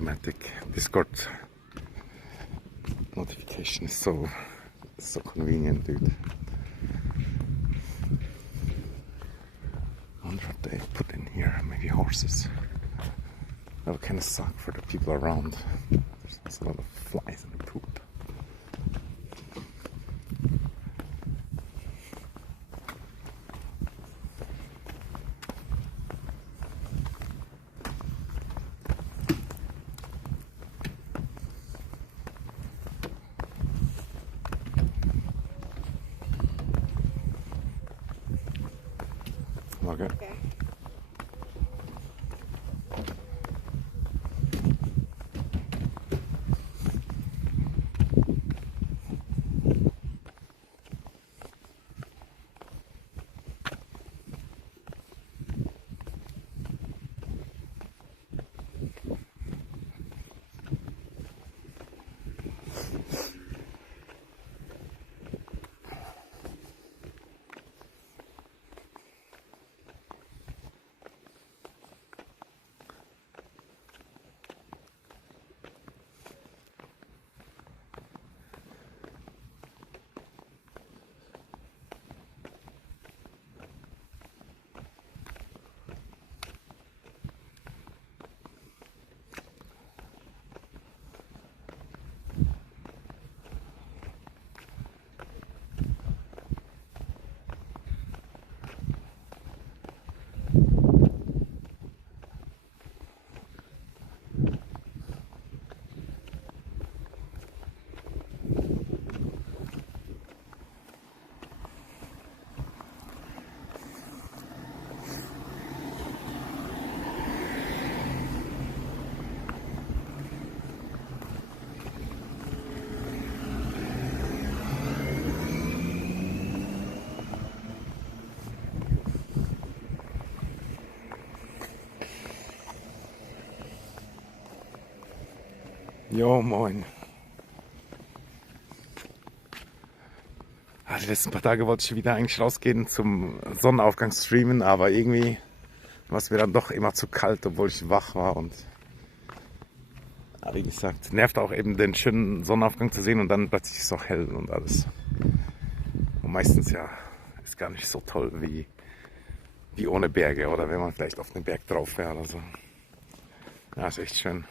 automatic Discord notification is so convenient, dude. I wonder what they put in here. Maybe horses. That would kind of suck for the people around. There's also a lot of flies and poop. Okay. Jo, moin. Die letzten paar Tage wollte ich wieder eigentlich rausgehen zum Sonnenaufgang streamen, aber irgendwie war es mir dann doch immer zu kalt, obwohl ich wach war. Und wie gesagt, nervt auch eben den schönen Sonnenaufgang zu sehen und dann plötzlich ist es auch hell und alles. Und meistens ja ist gar nicht so toll wie ohne Berge oder wenn man vielleicht auf den Berg drauf wäre oder so. Ja, ist echt schön.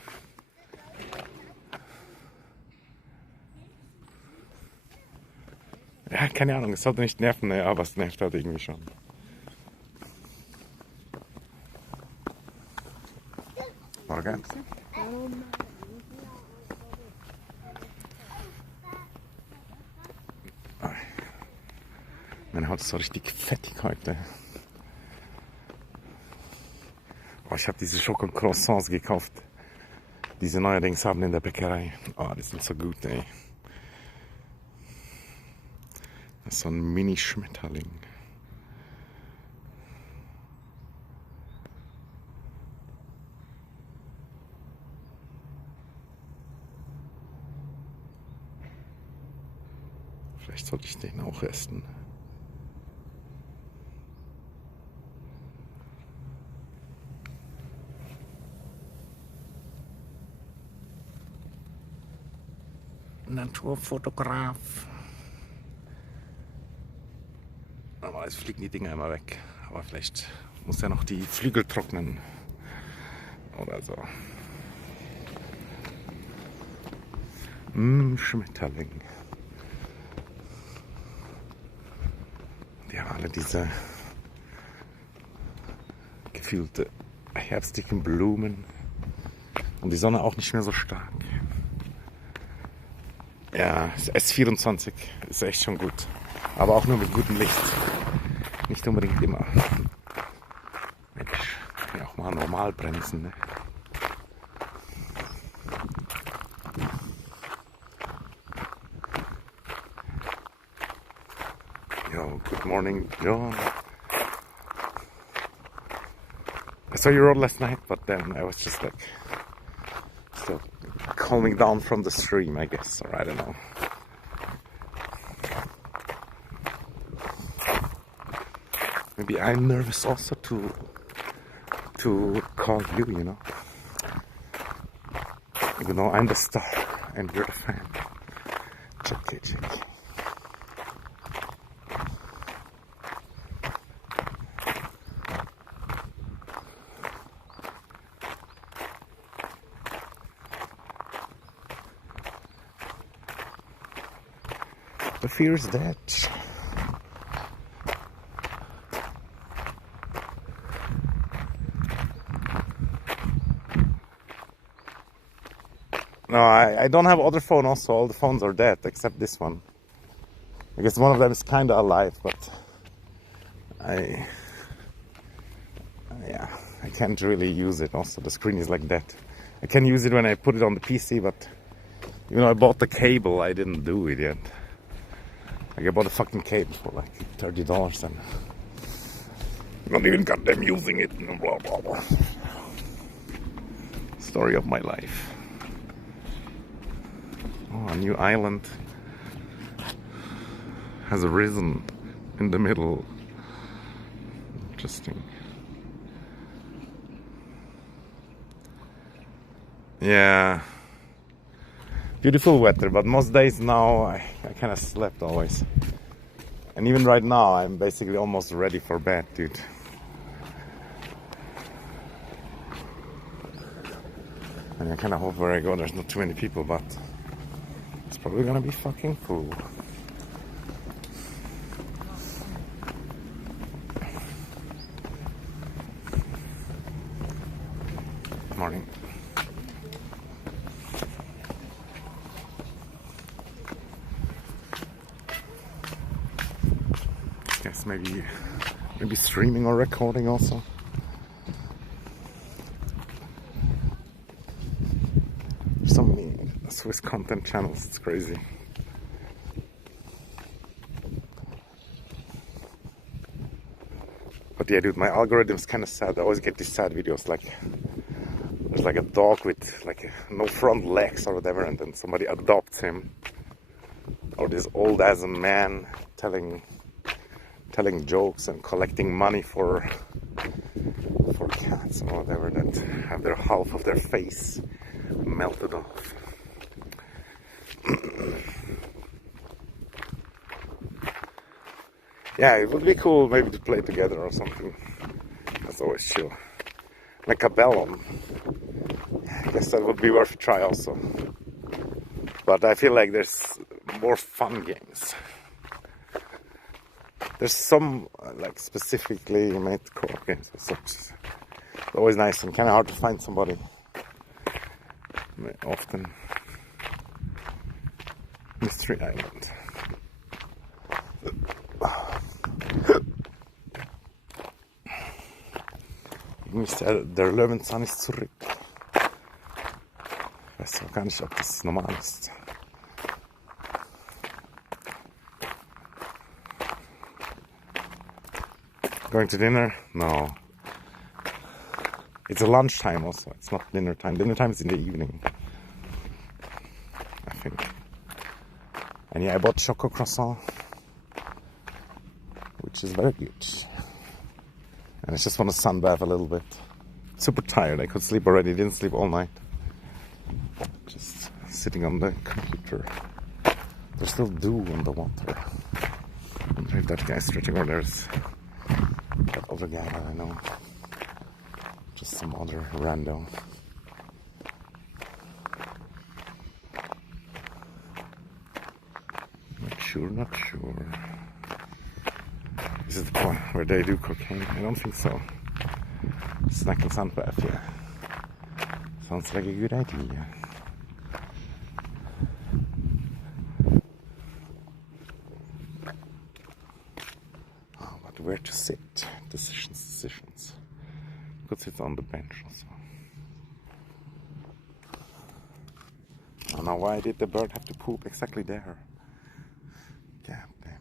Ja, keine Ahnung, es sollte nicht nerven, ne, aber es nervt halt irgendwie schon. Morgen. Meine Haut ist so richtig fettig heute. Oh, ich habe diese Chococroissants gekauft, die sie neuerdings haben in der Bäckerei. Oh, die sind so gut, ey. Das ist so ein Mini-Schmetterling. Vielleicht sollte ich den auch essen. Naturfotograf. Aber jetzt fliegen die Dinger immer weg. Aber vielleicht muss er noch die Flügel trocknen. Oder so. Schmetterling. Die haben alle diese gefühlte herbstlichen Blumen. Und die Sonne auch nicht mehr so stark. Ja, S24 ist echt schon gut. Aber auch nur mit gutem Licht. Nicht unbedingt immer. Mensch, kann ja auch mal normal bremsen, ne? Yo, good morning, John. I saw you rode last night, but then I was just like still calming down from the stream, I guess, or I don't know. Maybe I'm nervous also to call you, you know. Even though I'm the star and you're the fan. Check. The fear is dead. No, I don't have other phone also. All the phones are dead except this one. I guess one of them is kinda alive, but I can't really use it also. The screen is like that. I can use it when I put it on the PC, but even though I bought the cable, I didn't do it yet. Like I bought a fucking cable for like $30 and not even got them using it. Blah, blah, blah. Story of my life. Oh, a new island has arisen in the middle. Interesting. Yeah. Beautiful weather, but most days now I kind of slept always. And even right now I'm basically almost ready for bed, dude. And I kind of hope where I go there's not too many people, but it's probably gonna be fucking cool. Morning. Guess maybe streaming or recording also. There's so many Swiss content channels, it's crazy. But yeah, dude, my algorithm's kind of sad. I always get these sad videos like there's like a dog with like no front legs or whatever, and then somebody adopts him. Or this old ass man telling jokes and collecting money for cats or whatever that have their half of their face melted off. Yeah, it would be cool maybe to play together or something. That's always chill. Like a bellum. I guess that would be worth a try also. But I feel like there's more fun games. There's some like specifically made co-op games or such. It's always nice and kind of hard to find somebody. Often. Mystery Island. Der Löwenzahn ist zurück. Ich weiß auch gar nicht, ob das normal ist. Going to dinner? No. It's a lunchtime also. It's not dinner time. Dinner time is in the evening, I think. And yeah, I bought chococroissant, which is very good. And I just want to sunbath a little bit. Super tired. I could sleep already. Didn't sleep all night. Just sitting on the computer. There's still dew on the water. I wonder if that guy's stretching or there's that other guy that I know. Just some other rando. Not sure. Is it the point where they do cocaine? I don't think so. Snack and sunbath, yeah. Sounds like a good idea. Oh, but where to sit? Decisions. Could sit on the bench also. Oh, now why did the bird have to poop exactly there? God damn it.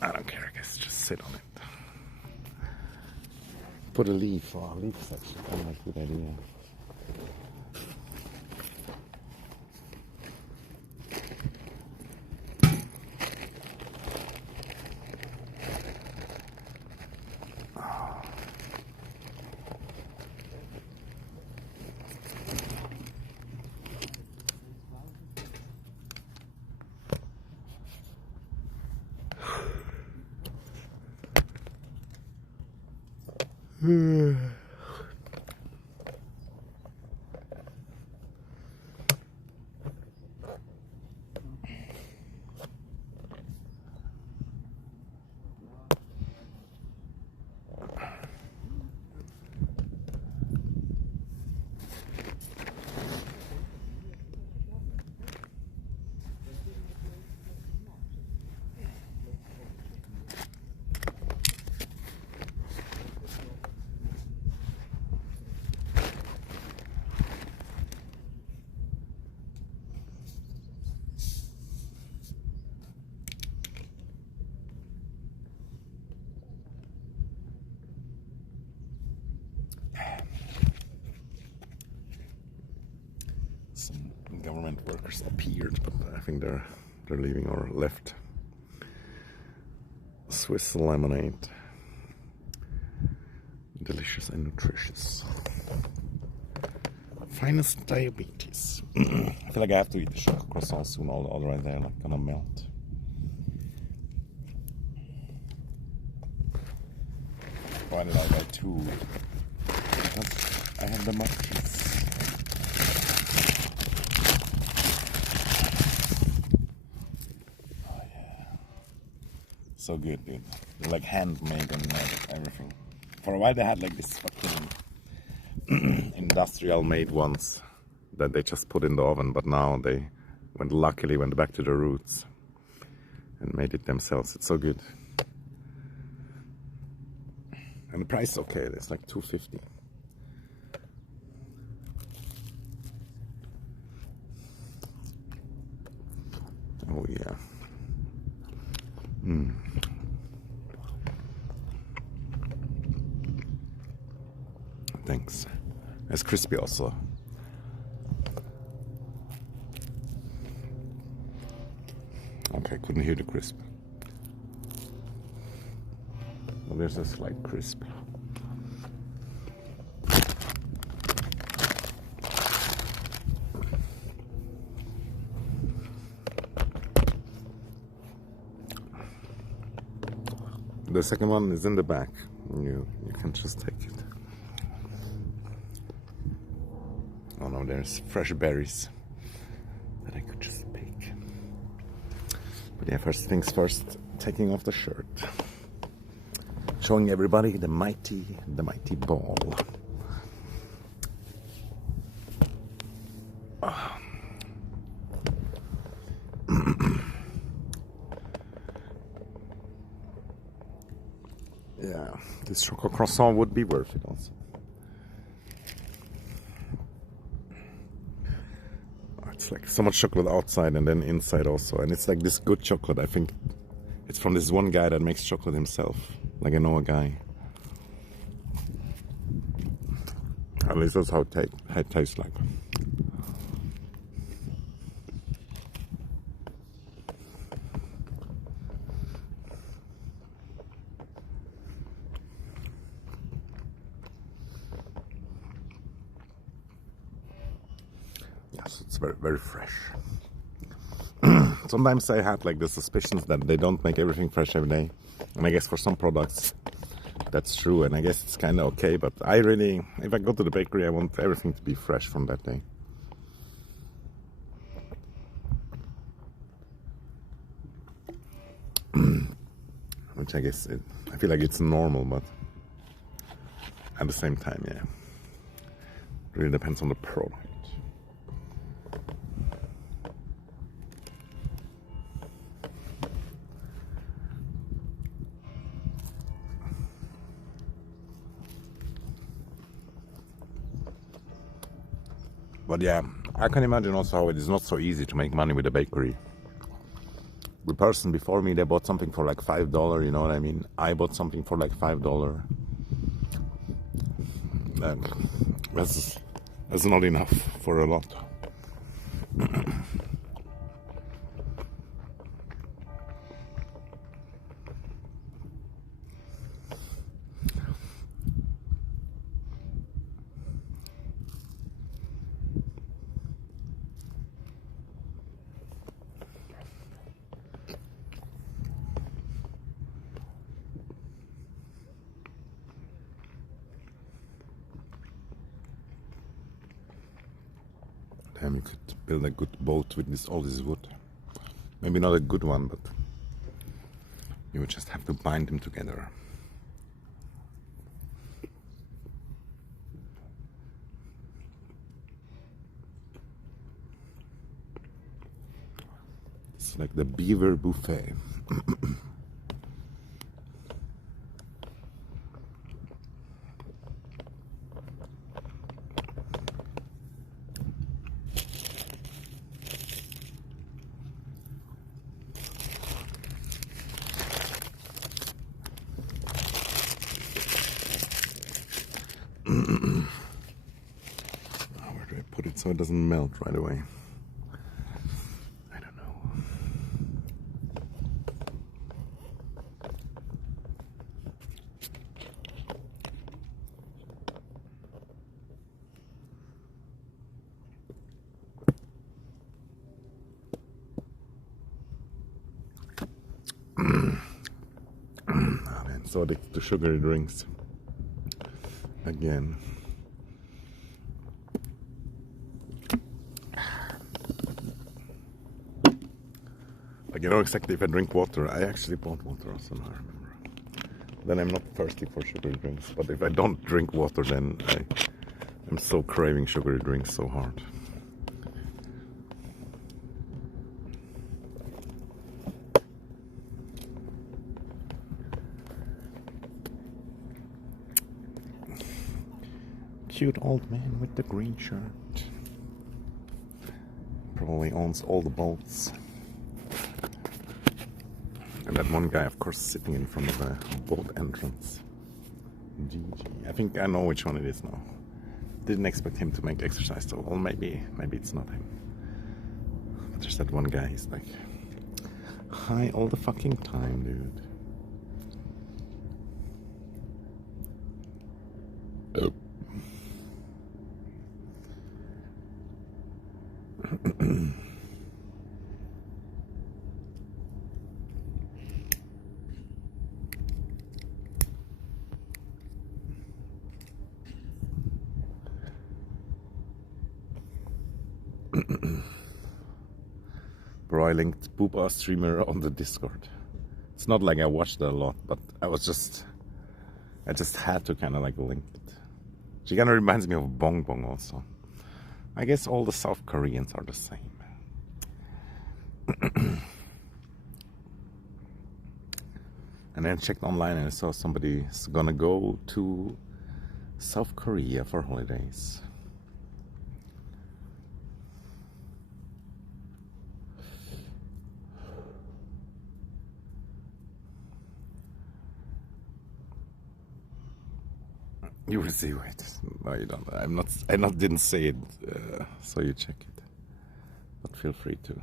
I don't care, I guess just sit on it. put a leaf. Oh, a leaf is actually kind of a good idea. Some government workers appeared, but I think they're leaving or left. Swiss lemonade, delicious and nutritious. Finest diabetes. I feel like I have to eat the chococroissant soon. All right there, like gonna melt. Why did I buy two? Because I have the munchies. So good, dude. They're like handmade and everything. For a while they had like this fucking industrial made ones that they just put in the oven, but now they luckily went back to the roots and made it themselves. It's so good. And the price is okay, it's like $2.50. Oh yeah. Thanks. It's crispy also. Okay, couldn't hear the crisp. Well, there's a slight crisp. The second one is in the back. You can just take it. Oh no, there's fresh berries that I could just pick. But yeah, first things first, taking off the shirt. Showing everybody the mighty ball. Yeah, this chococroissant would be worth it also. It's like so much chocolate outside and then inside also. And it's like this good chocolate. I think it's from this one guy that makes chocolate himself. Like I know a guy. At least that's how it tastes like. Yes, it's very, very fresh. Sometimes I had like the suspicions that they don't make everything fresh every day. And I guess for some products that's true, and I guess it's kind of okay, but I really, if I go to the bakery, I want everything to be fresh from that day. Which I guess, I feel like it's normal, but at the same time, yeah. It really depends on the product. But yeah, I can imagine also how it is not so easy to make money with a bakery. The person before me, they bought something for like $5, you know what I mean? I bought something for like $5. That's not enough for a lot. Damn, you could build a good boat with all this wood. Maybe not a good one, but you would just have to bind them together. It's like the beaver buffet. Where do I put it so it doesn't melt right away? I don't know. Oh, man, so addicted to sugary drinks. Again. Like, you know exactly if I drink water. I actually bought water also now, I remember. Then I'm not thirsty for sugary drinks. But if I don't drink water, then I'm so craving sugary drinks so hard. Cute old man with the green shirt. Probably owns all the boats. And that one guy, of course, sitting in front of the boat entrance. GG. I think I know which one it is now. Didn't expect him to make exercise though. Well, maybe it's not him. But there's that one guy, he's like, hi all the fucking time, dude. Oh. Bro, I linked Booba streamer on the Discord. It's not like I watched it a lot, but I just had to kind of like link it. She kind of reminds me of Bong Bong also. I guess all the South Koreans are the same. And then I checked online and I saw somebody's gonna go to South Korea for holidays. You will see, wait. No, you don't. Didn't say it, so you check it. But feel free to.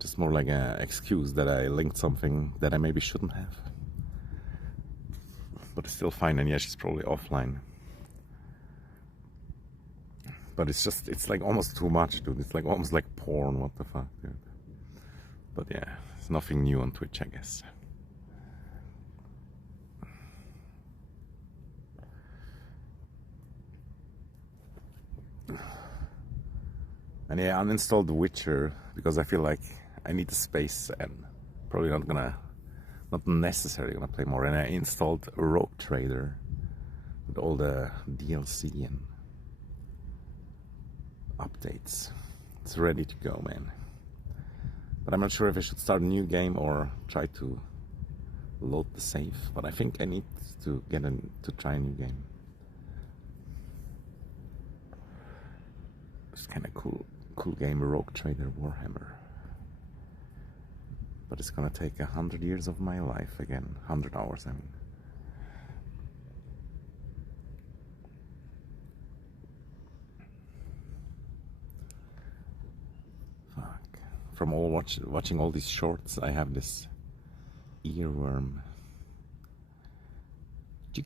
Just more like an excuse that I linked something that I maybe shouldn't have. But it's still fine, and yeah, she's probably offline. But it's like almost too much, dude. It's like almost like porn, what the fuck, dude. But yeah, it's nothing new on Twitch, I guess. And yeah, I uninstalled The Witcher because I feel like I need the space and probably not necessarily gonna play more. And I installed Rogue Trader with all the DLC and updates. It's ready to go, man. But I'm not sure if I should start a new game or try to load the save. But I think I need to try a new game. It's kind of cool game, Rogue Trader Warhammer. But it's gonna take 100 years of my life again. 100 hours, I mean. all watching all these shorts, I have this earworm. I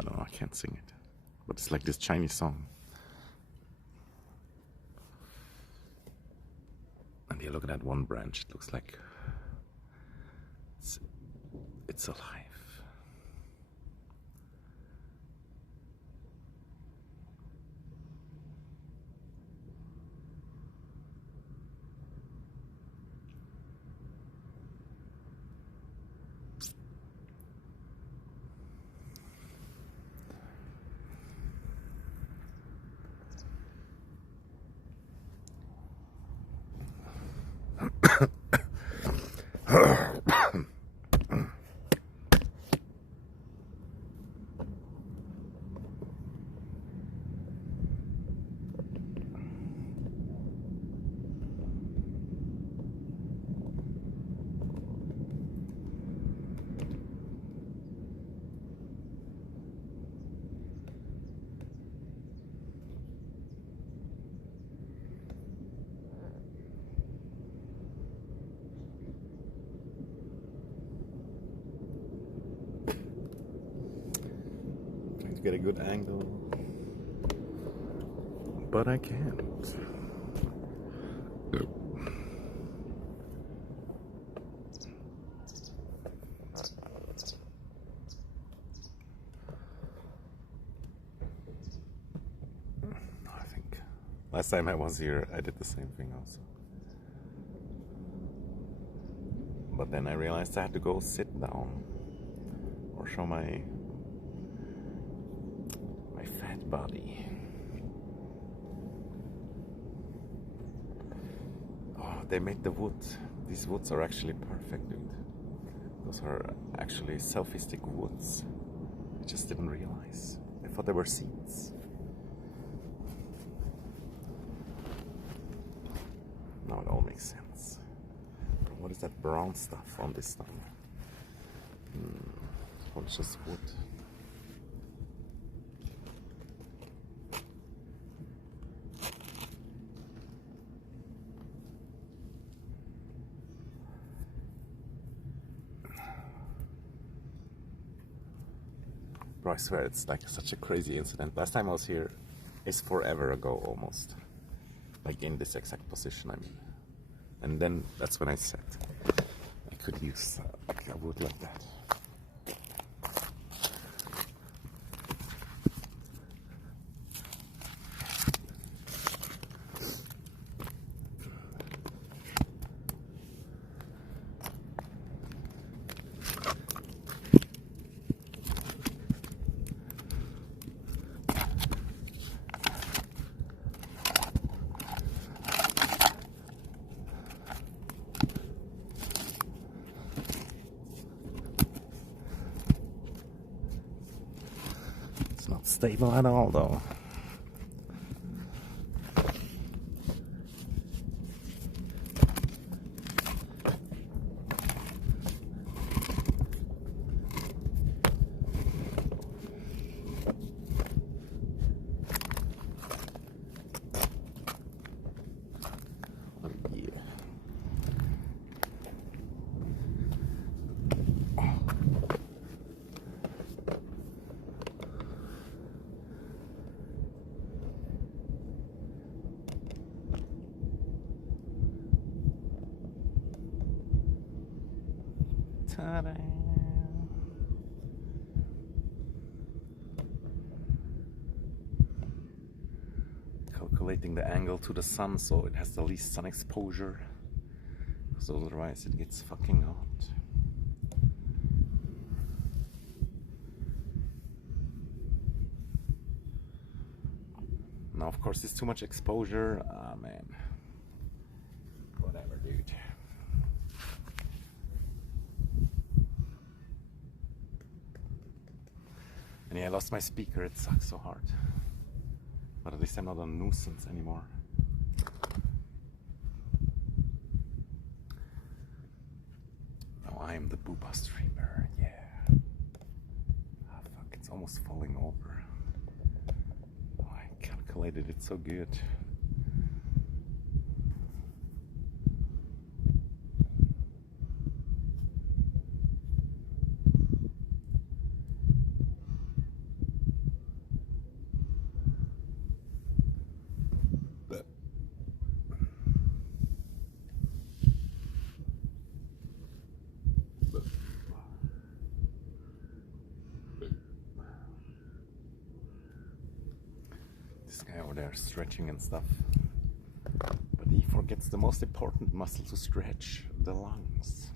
don't know, I can't sing it. But it's like this Chinese song. And you look at that one branch, it looks like it's alive. Get a good angle, but I can't. I think last time I was here, I did the same thing also. But then I realized I had to go sit down or show my fat body. Oh, they made the wood. These woods are actually perfect, dude. Those are actually selfie stick woods. I just didn't realize. I thought they were seeds. Now it all makes sense. What is that brown stuff on this thing? Well, it's just wood. Bro, I swear it's like such a crazy incident. Last time I was here is forever ago almost. Like in this exact position, I mean. And then that's when I said I could use like a wood like that. Not stable at all, though. Ta-da. Calculating the angle to the sun so it has the least sun exposure, because otherwise it gets fucking hot. Now of course it's too much exposure. Ah man, whatever, dude. And yeah, I lost my speaker, it sucks so hard. But at least I'm not a nuisance anymore. Now I am the booba streamer, yeah. Ah fuck, it's almost falling over. Oh, I calculated it so good. over there stretching and stuff. But he forgets the most important muscle to stretch, the lungs.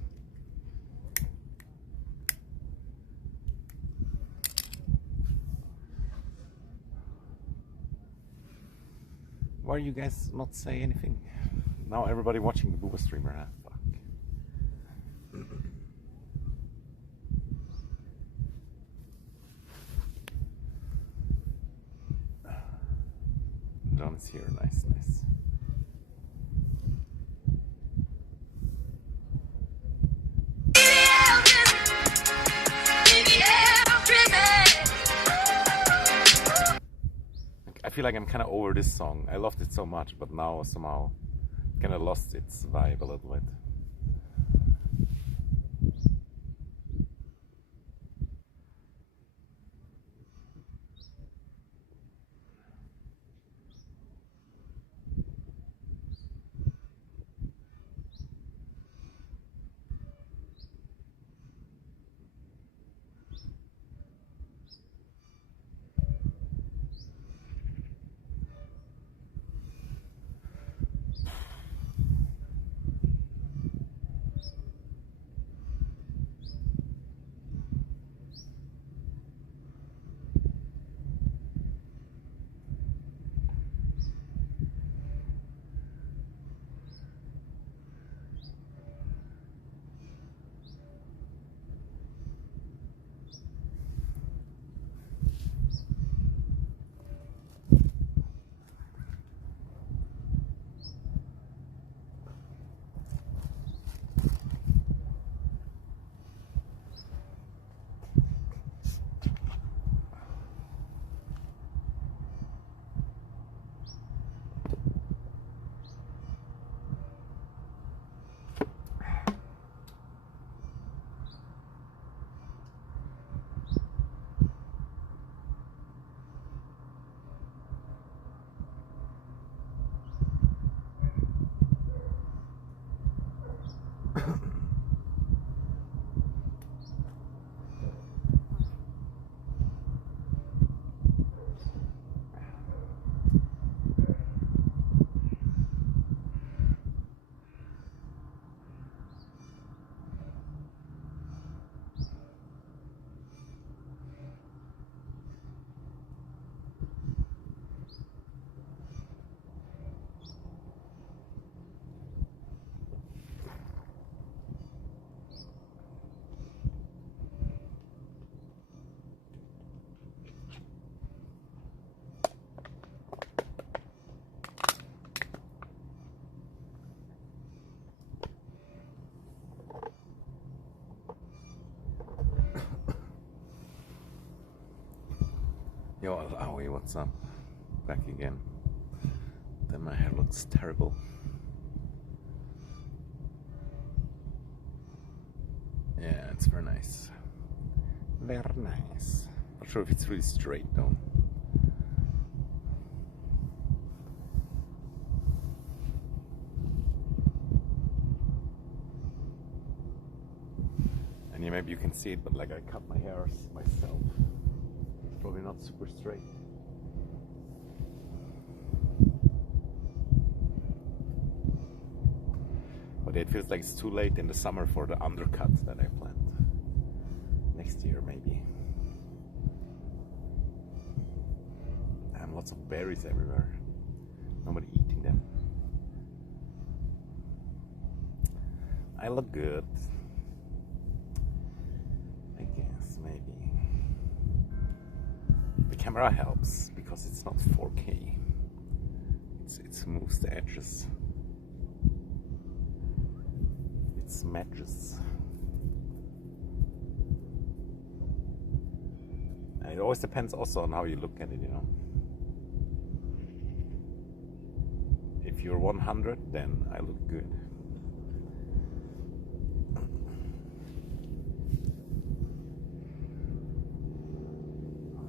Why you guys not say anything? Now everybody watching the Booba streamer, huh? Fuck. John is here, nice, nice. I feel like I'm kind of over this song. I loved it so much, but now somehow kind of lost its vibe a little bit. Yo, Aoi, what's up? Back again. Then my hair looks terrible. Yeah, it's very nice. Very nice. Not sure if it's really straight though. And yeah, maybe you can see it, but like I cut my hair myself. It's probably not super straight. But it feels like it's too late in the summer for the undercut that I planned. Next year maybe. And lots of berries everywhere. Nobody eating them. I look good. I guess maybe. The camera helps because it's not 4K. It smooths the edges. It smudges. And it always depends also on how you look at it, you know. If you're 100, then I look good.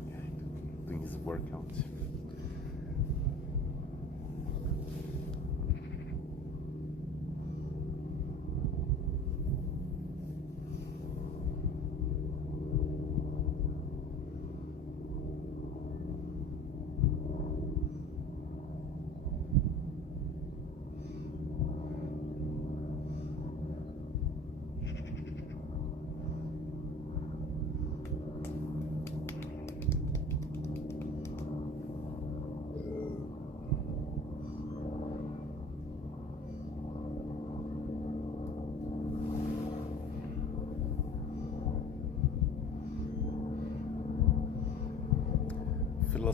Okay, doing his workout.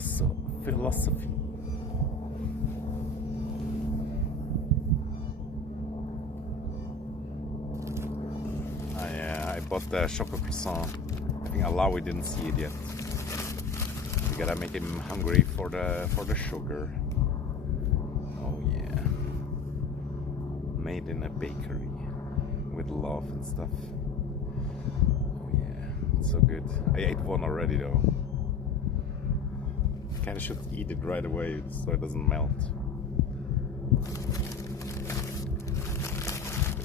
philosophy. I bought the chococroissant. I think Alawi didn't see it yet. We gotta make him hungry for the sugar. Oh yeah. Made in a bakery with love and stuff. Oh yeah, it's so good. I ate one already though. Kinda should eat it right away so it doesn't melt.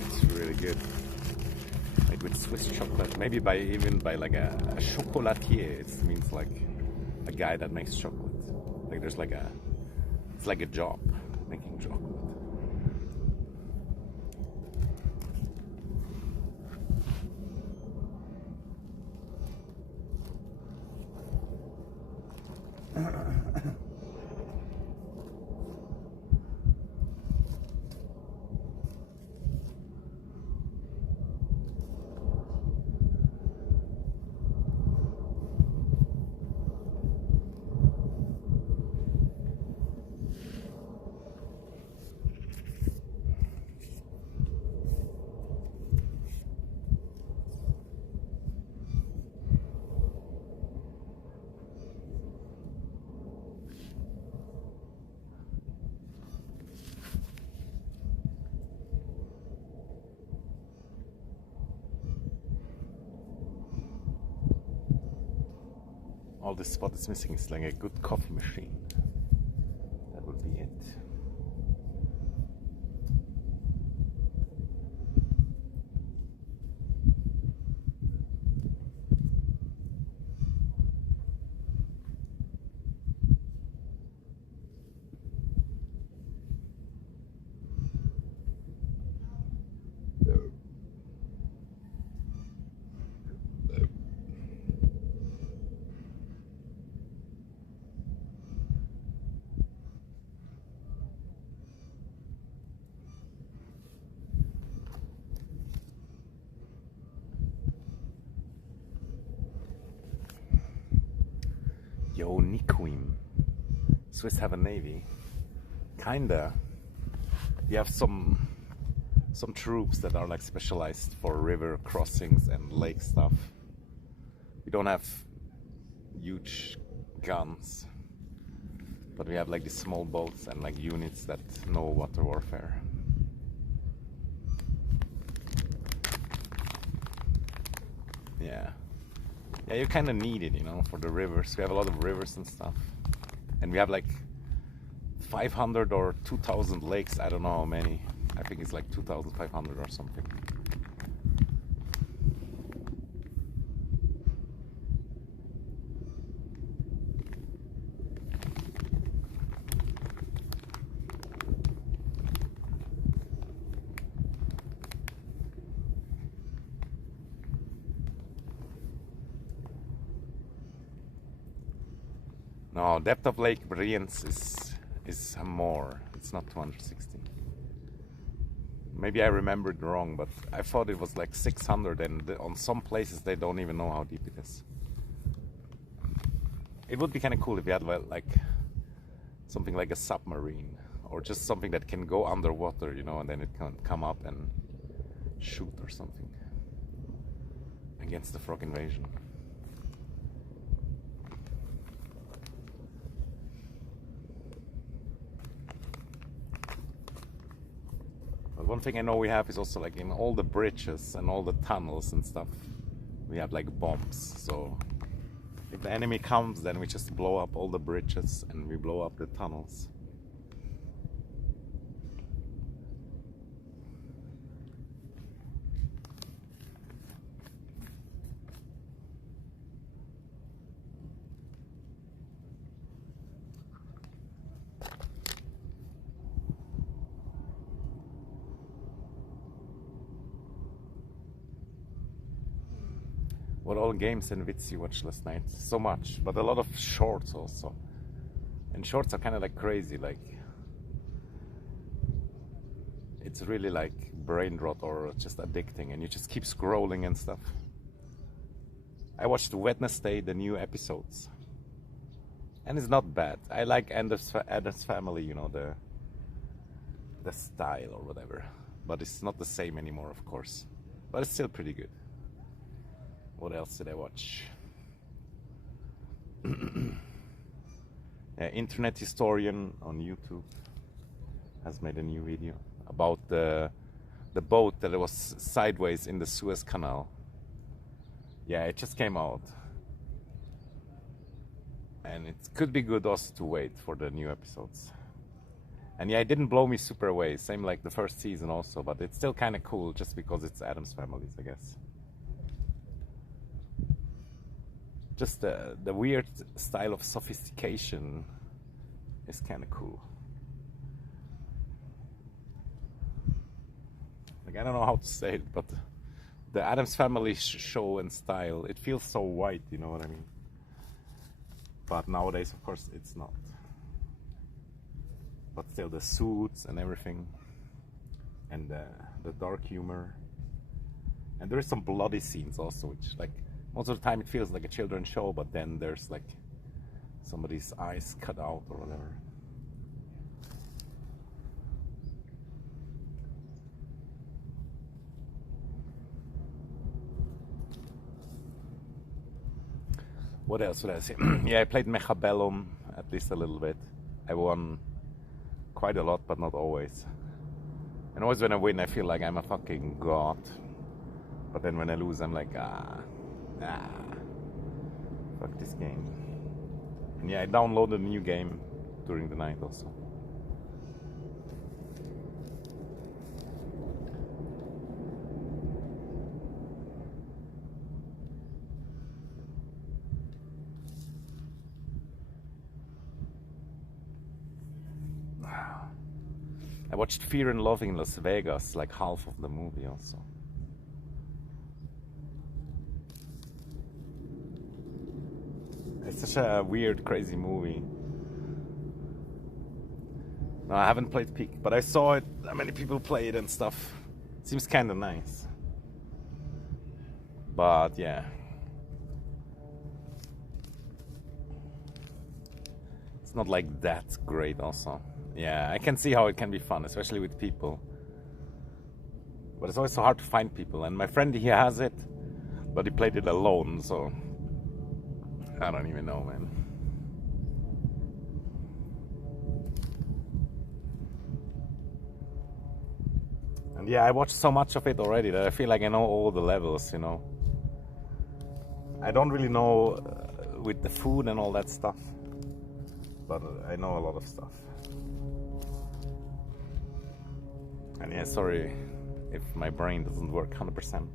It's really good. Like with Swiss chocolate, maybe even by like a chocolatier. It means like a guy that makes chocolate. Like there's like it's like a job making chocolate. All this spot is missing is like a good coffee machine. That would be it. Yo, Niquim. Swiss have a navy. Kinda. You have some troops that are like specialized for river crossings and lake stuff. We don't have huge guns, but we have like these small boats and like units that know water warfare. Yeah. Yeah, you kind of need it, you know, for the rivers. We have a lot of rivers and stuff. And we have like 500 or 2,000 lakes. I don't know how many. I think it's like 2,500 or something. No, depth of Lake Brienz is more. It's not 260. Maybe I remembered wrong, but I thought it was like 600, and on some places they don't even know how deep it is. It would be kind of cool if you had like something like a submarine, or just something that can go underwater, you know, and then it can come up and shoot or something against the frog invasion. One thing I know we have is also like in all the bridges and all the tunnels and stuff, we have like bombs. So if the enemy comes, then we just blow up all the bridges and we blow up the tunnels. What all games and vids you watched last night? So much, but a lot of shorts also. And shorts are kind of like crazy, like it's really like brain rot or just addicting, and you just keep scrolling and stuff. I watched Wednesday, the new episodes, And it's not bad. I like Adam's Family, you know, the style or whatever. But it's not the same anymore, of course. But it's still pretty good. What else did I watch? Internet Historian on YouTube has made a new video about the boat that was sideways in the Suez Canal. Yeah, it just came out. And it could be good also to wait for the new episodes. And yeah, it didn't blow me super away, same like the first season also, but it's still kind of cool just because it's Adam's Families, I guess. Just the weird style of sophistication is kind of cool. Like, I don't know how to say it, but the Adam's Family show and style, it feels so white, you know what I mean? But nowadays, of course, it's not. But still, the suits and everything, and the dark humor, and there is some bloody scenes also, which, like, most of the time it feels like a children's show, but then there's like somebody's eyes cut out or whatever. What else would I say? Yeah, I played Mechabellum at least a little bit. I won quite a lot, but not always. And always when I win, I feel like I'm a fucking god. But then when I lose, I'm like, fuck this game. And yeah, I downloaded a new game during the night also. I watched Fear and Loathing in Las Vegas, like half of the movie also. It's such a weird, crazy movie. No, I haven't played Peak, but I saw it, how many people play it and stuff. It seems kind of nice. But yeah. It's not like that great also. Yeah, I can see how it can be fun, especially with people. But it's always so hard to find people. And my friend, he has it, but he played it alone, so I don't even know, man. And yeah, I watched so much of it already that I feel like I know all the levels, you know. I don't really know with the food and all that stuff, but I know a lot of stuff. And yeah, sorry if my brain doesn't work 100%.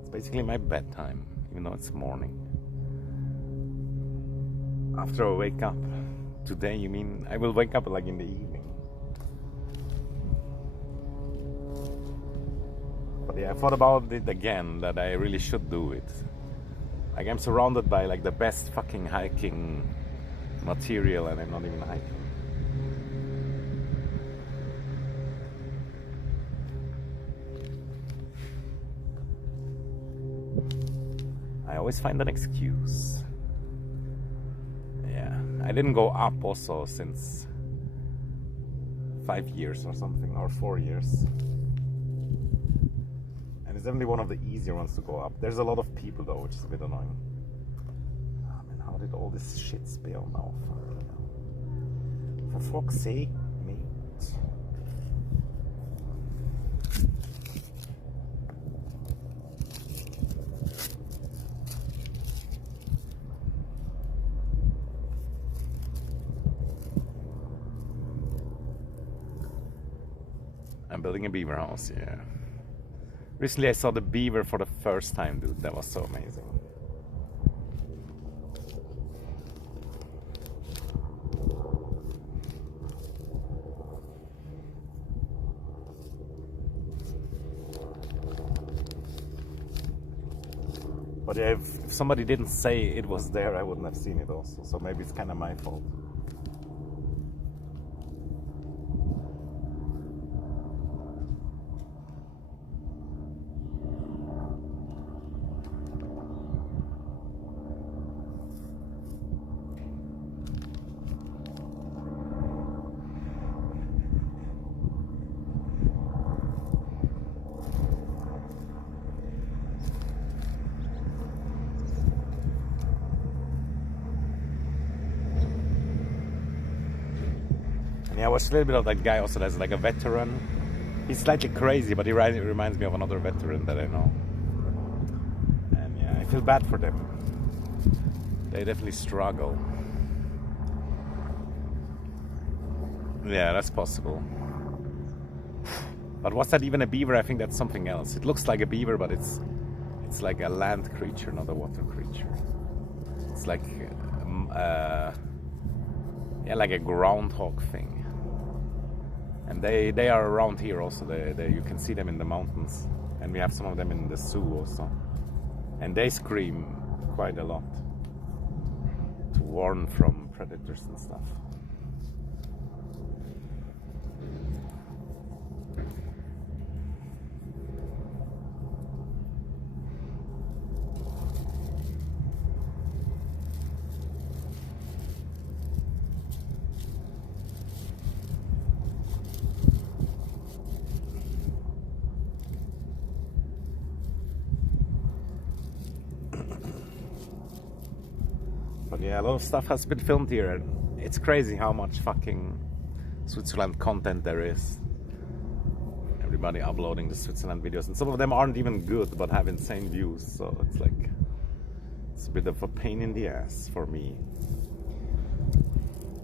It's basically my bedtime, even though it's morning. After I wake up. Today, you mean? I will wake up like in the evening. But yeah, I thought about it again, that I really should do it. Like, I'm surrounded by like the best fucking hiking material and I'm not even hiking. I always find an excuse. Yeah, I didn't go up also since 5 years or something, or 4 years. And it's definitely one of the easier ones to go up. There's a lot of people though, which is a bit annoying. Oh man, how did all this shit spill now? For fuck's sake, mate. I'm building a beaver house, yeah. Recently I saw the beaver for the first time, dude. That was so amazing. But yeah, if somebody didn't say it was there, I wouldn't have seen it also. So maybe it's kind of my fault. watched a little bit of that guy also that's like a veteran. He's slightly crazy, but he reminds me of another veteran that I know. And yeah, I feel bad for them. They definitely struggle. Yeah, that's possible. But was that even a beaver? I think that's something else. It looks like a beaver, but it's like a land creature, not a water creature. It's like yeah, like a groundhog thing. And they are around here also. You can see them in the mountains, and we have some of them in the zoo also. And they scream quite a lot to warn from predators and stuff. But yeah, a lot of stuff has been filmed here, and it's crazy how much fucking Switzerland content there is. Everybody uploading the Switzerland videos, and some of them aren't even good but have insane views, so it's like it's a bit of a pain in the ass for me.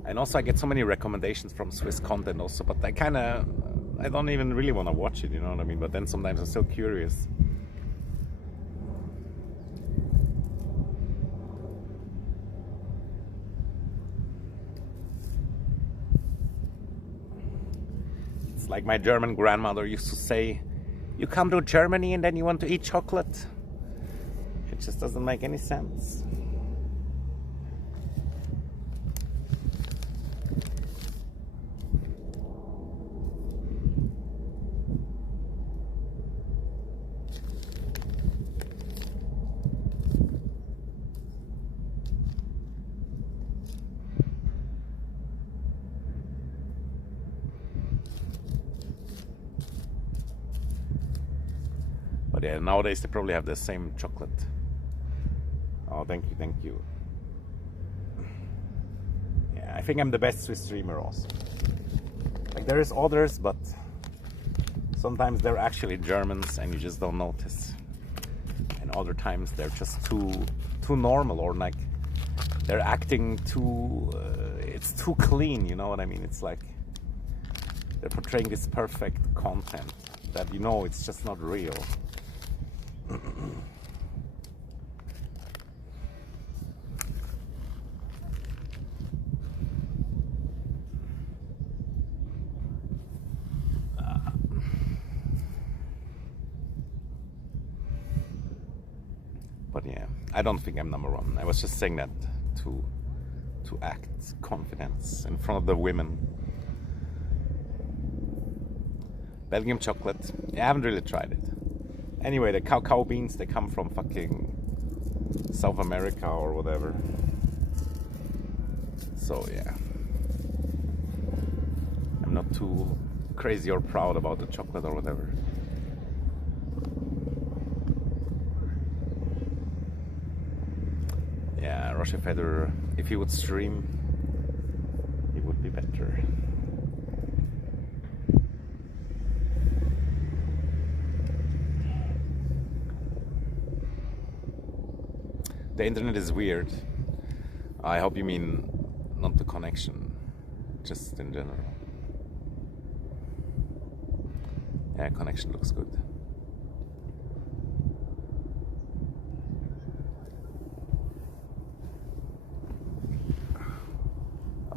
And also I get so many recommendations from Swiss content also, but I don't even really want to watch it, you know what I mean? But then sometimes I'm still curious. Like my German grandmother used to say, you come to Germany and then you want to eat chocolate. It just doesn't make any sense. But yeah, nowadays they probably have the same chocolate. Oh, thank you. Yeah, I think I'm the best Swiss streamer also. Like there is others, but sometimes they're actually Germans and you just don't notice. And other times they're just too normal, or like they're acting too, it's too clean, you know what I mean? It's like they're portraying this perfect content that, you know, it's just not real. But yeah, I don't think I'm number one. I was just saying that to act confidence in front of the women. Belgium chocolate. Yeah, I haven't really tried it. Anyway, the cacao beans, they come from fucking South America or whatever. So yeah, I'm not too crazy or proud about the chocolate or whatever. Yeah, Roger Federer, if he would stream, he would be better. The internet is weird. I hope you mean not the connection, just in general. Yeah, connection looks good.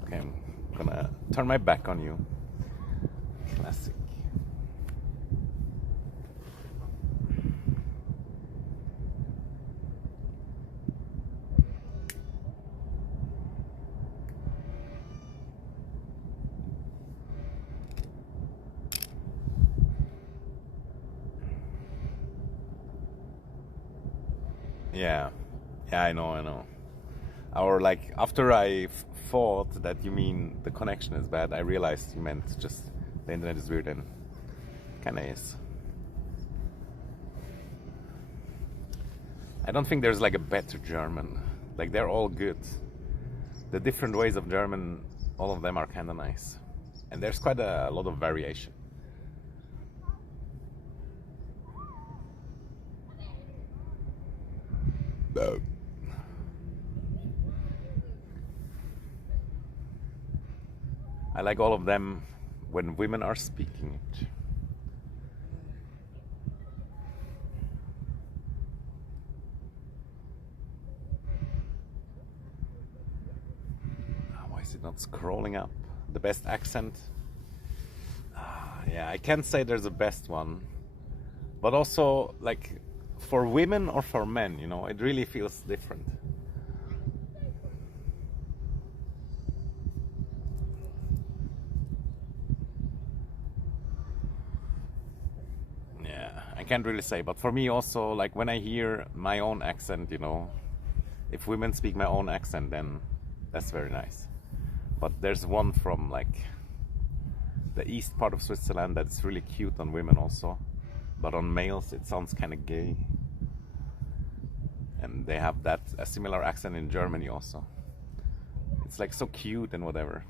Okay, I'm gonna turn my back on you. Classic. Yeah, I know. Or like, after I thought that you mean the connection is bad, I realized you meant just the internet is weird, and kinda is. I don't think there's like a better German. Like, they're all good. The different ways of German, all of them are kinda nice. And there's quite a lot of variation. I like all of them when women are speaking it. Why is it not scrolling up? The best accent? Yeah, I can't say there's a best one. But also, like, for women or for men, you know, it really feels different. I can't really say, but for me also, like when I hear my own accent, you know, if women speak my own accent, then that's very nice. But there's one from like the east part of Switzerland that's really cute on women also, but on males it sounds kind of gay. And they have a similar accent in Germany also. It's like so cute and whatever.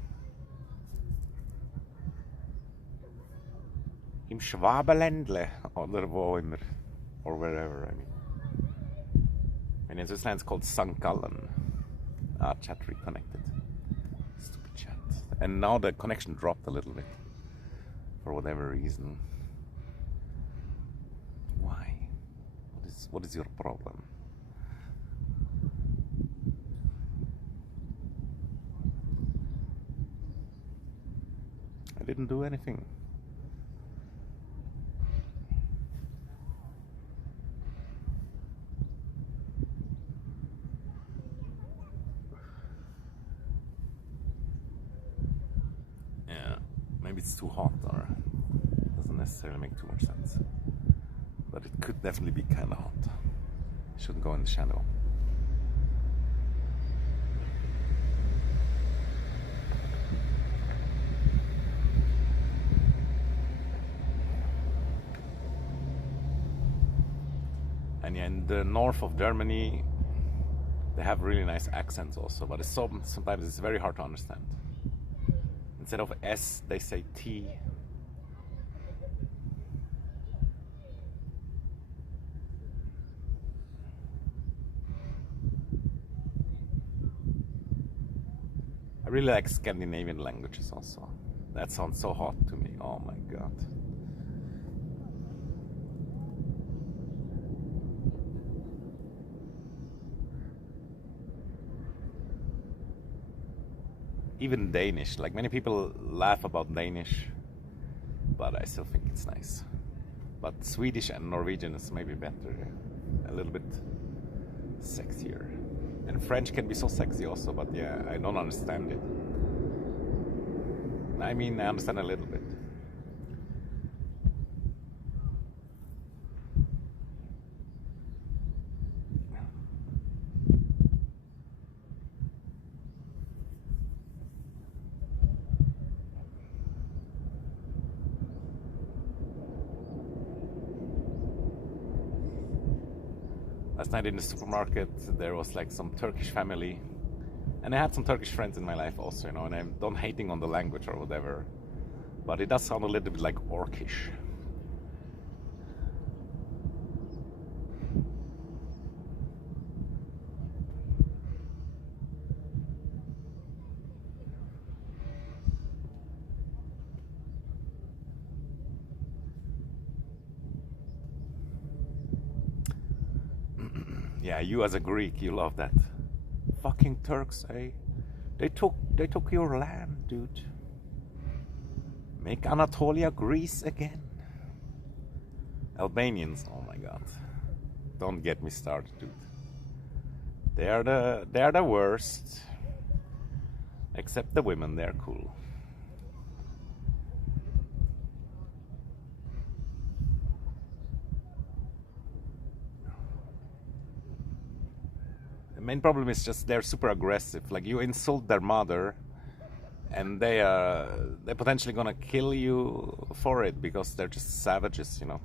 Im Schwabenländle, oder wo immer, or wherever, I mean. And in Switzerland it's called St. Gallen. Chat reconnected. Stupid chat. And now the connection dropped a little bit, for whatever reason. Why? What is your problem? I didn't do anything. Maybe it's too hot or doesn't necessarily make too much sense. But it could definitely be kind of hot. Shouldn't go in the shadow. And yeah, in the north of Germany, they have really nice accents also, but sometimes it's very hard to understand. Instead of S, they say T. I really like Scandinavian languages also. That sounds so hot to me. Oh my god. Even Danish, like many people laugh about Danish, but I still think it's nice. But Swedish and Norwegian is maybe better, a little bit sexier. And French can be so sexy also, but yeah, I don't understand it. I mean, I understand a little bit. Last night in the supermarket, there was like some Turkish family, and I had some Turkish friends in my life also, you know, and I'm not hating on the language or whatever, but it does sound a little bit like Orcish. Yeah, you as a Greek, you love that. Fucking Turks, eh? They took your land, dude. Make Anatolia Greece again. Albanians, oh my god. Don't get me started, dude. They are the worst. Except the women, they're cool. The main problem is just they're super aggressive. Like you insult their mother, and they're potentially gonna kill you for it because they're just savages, you know.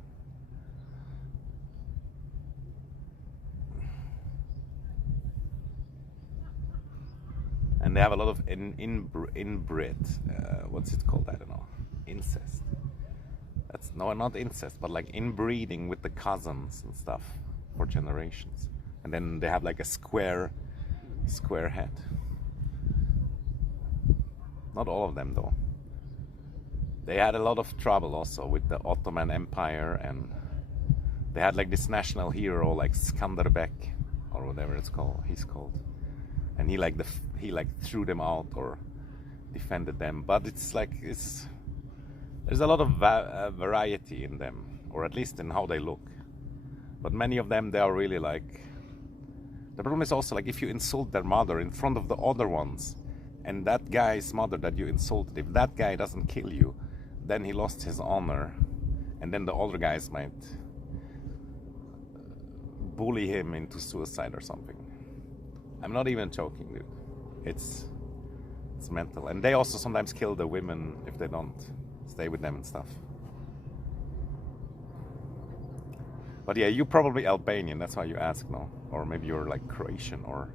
And then they have a lot of inbred, what's it called? I don't know. Incest. That's no, not incest, but like inbreeding with the cousins and stuff for generations. And then they have like a square head. Not all of them though. They had a lot of trouble also with the Ottoman Empire, and they had like this national hero like Skanderbeg or whatever he's called, and he like threw them out or defended them. But it's like there's a lot of variety in them, or at least in how they look. But many of them, they are really like, the problem is also like if you insult their mother in front of the other ones, and that guy's mother that you insulted, if that guy doesn't kill you, then he lost his honor, and then the other guys might bully him into suicide or something. I'm not even joking, dude. It's mental. And they also sometimes kill the women if they don't stay with them and stuff. But yeah, you're probably Albanian, that's why you ask, no? Or maybe you're like Croatian or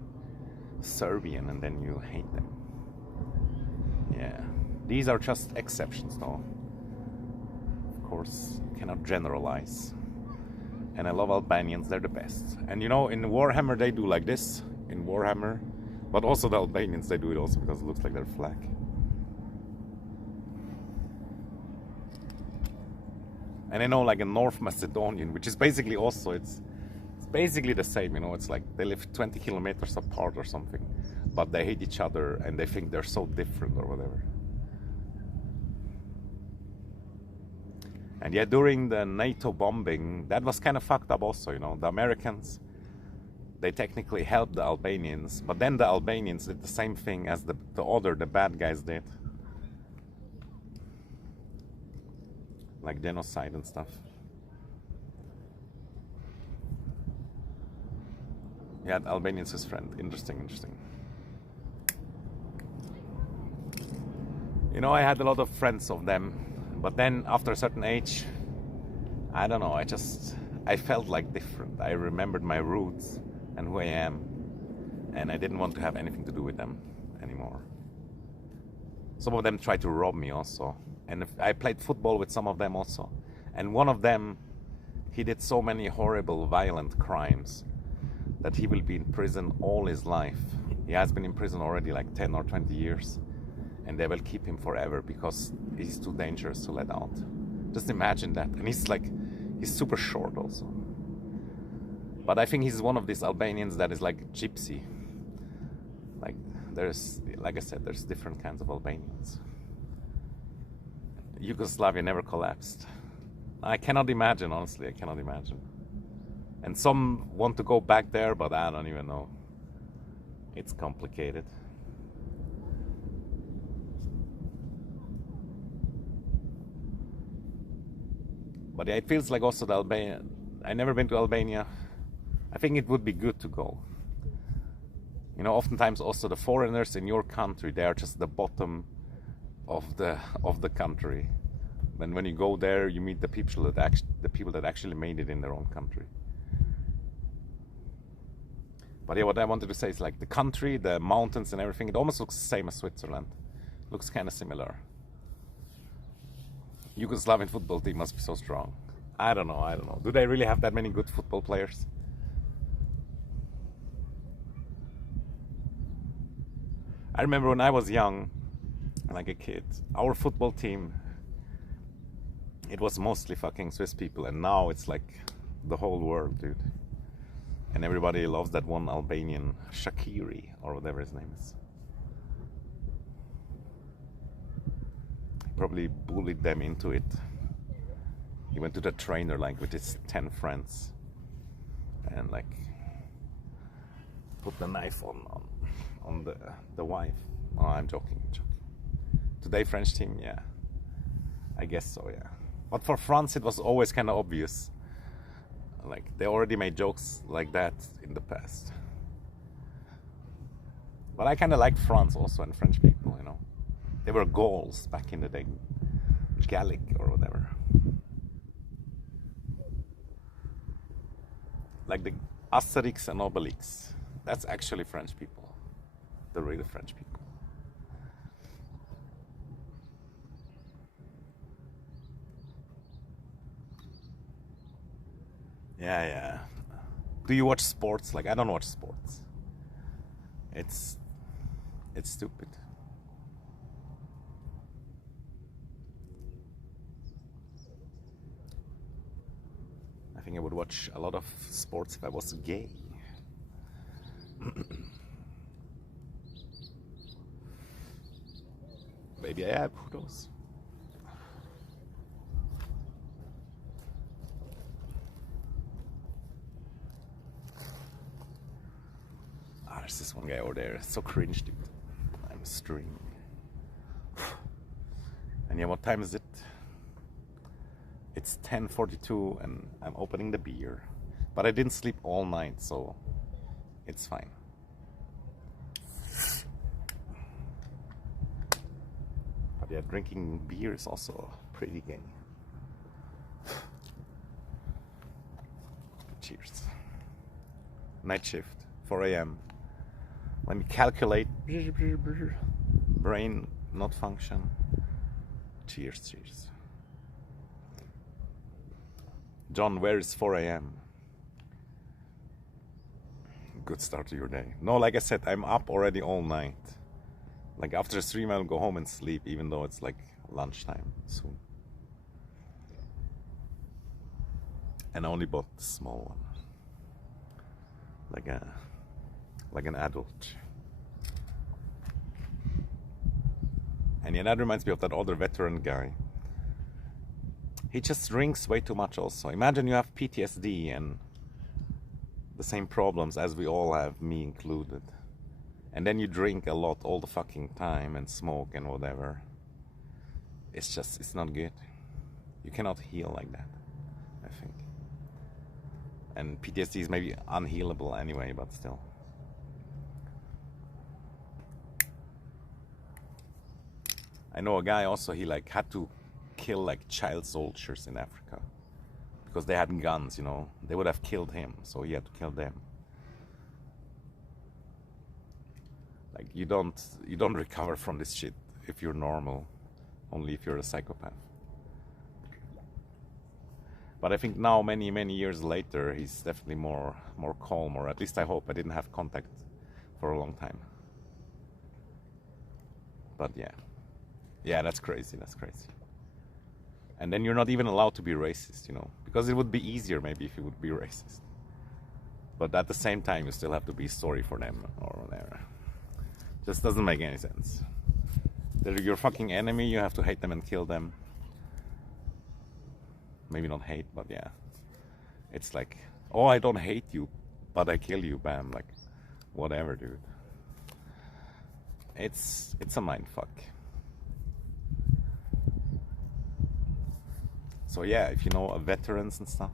Serbian and then you hate them. Yeah. These are just exceptions, though. Of course, you cannot generalize. And I love Albanians, they're the best. And you know, in Warhammer they do like this, in Warhammer. But also the Albanians, they do it also because it looks like their flag. And I know like in North Macedonian, which is basically also, it's basically the same, you know, it's like they live 20 kilometers apart or something. But they hate each other and they think they're so different or whatever. And yeah, during the NATO bombing, that was kind of fucked up also, you know. The Americans, they technically helped the Albanians, but then the Albanians did the same thing as the bad guys did. Like genocide and stuff. Yeah, the Albanians his friend. Interesting. You know, I had a lot of friends of them, but then after a certain age, I don't know, I felt like different. I remembered my roots and who I am, and I didn't want to have anything to do with them anymore. Some of them tried to rob me also, and I played football with some of them also, and one of them, he did so many horrible, violent crimes that he will be in prison all his life. He has been in prison already like 10 or 20 years, and they will keep him forever because he's too dangerous to let out. Just imagine that. And he's super short also. But I think he's one of these Albanians that is like gypsy. Like I said, there's different kinds of Albanians. Yugoslavia never collapsed. I cannot imagine, honestly, I cannot imagine. And some want to go back there, but I don't even know. It's complicated. But yeah, it feels like also the Albania. I never been to Albania. I think it would be good to go. You know, oftentimes also the foreigners in your country, they are just the bottom of the country. Then when you go there, you meet the people that actually made it in their own country. But yeah, what I wanted to say is like the country, the mountains and everything, it almost looks the same as Switzerland. Looks kind of similar. Yugoslavian football team must be so strong. I don't know. Do they really have that many good football players? I remember when I was young, like a kid, our football team, it was mostly fucking Swiss people, and now it's like the whole world, dude. And everybody loves that one Albanian, Shaqiri, or whatever his name is. He probably bullied them into it. He went to the trainer like with his 10 friends and like put the knife on the wife. Oh, I'm joking. Today French team, yeah. I guess so, yeah. But for France it was always kind of obvious. Like they already made jokes like that in the past. But I kind of like France also and French people, you know. They were Gauls back in the day. Gallic or whatever. Like the Asterix and Obelix. That's actually French people. The real French people. Yeah, yeah. Do you watch sports? Like, I don't watch sports. It's stupid. I think I would watch a lot of sports if I was gay. Maybe I have, who knows? Ah, there's this one guy over there. It's so cringe, dude. I'm streaming. And yeah, what time is it? It's 10:42 and I'm opening the beer. But I didn't sleep all night, so it's fine. But yeah, drinking beer is also pretty gay. Cheers. Night shift, 4 a.m. Let me calculate. Brain not function. Cheers, cheers. John, where is 4 a.m.? Good start to your day. No, like I said, I'm up already all night. Like after the stream, I'll go home and sleep, even though it's like lunchtime soon. And I only bought the small one. Like an adult. And yeah, that reminds me of that other veteran guy. He just drinks way too much also. Imagine you have PTSD and the same problems as we all have, me included. And then you drink a lot all the fucking time and smoke and whatever. It's not good. You cannot heal like that, I think. And PTSD is maybe unhealable anyway, but still. I know a guy also, he like had to kill like child soldiers in Africa because they had guns, you know. They would have killed him, so he had to kill them. Like you don't recover from this shit if you're normal, only if you're a psychopath. But I think now, many years later, he's definitely more calm, or at least I hope. I didn't have contact for a long time. But yeah, that's crazy. That's crazy. And then you're not even allowed to be racist, you know, because it would be easier maybe if you would be racist. But at the same time, you still have to be sorry for them or whatever. Just doesn't make any sense. They're your fucking enemy. You have to hate them and kill them. Maybe not hate, but yeah. It's like, oh, I don't hate you, but I kill you, bam. Like, whatever, dude. It's a mind fuck. So yeah, if you know veterans and stuff,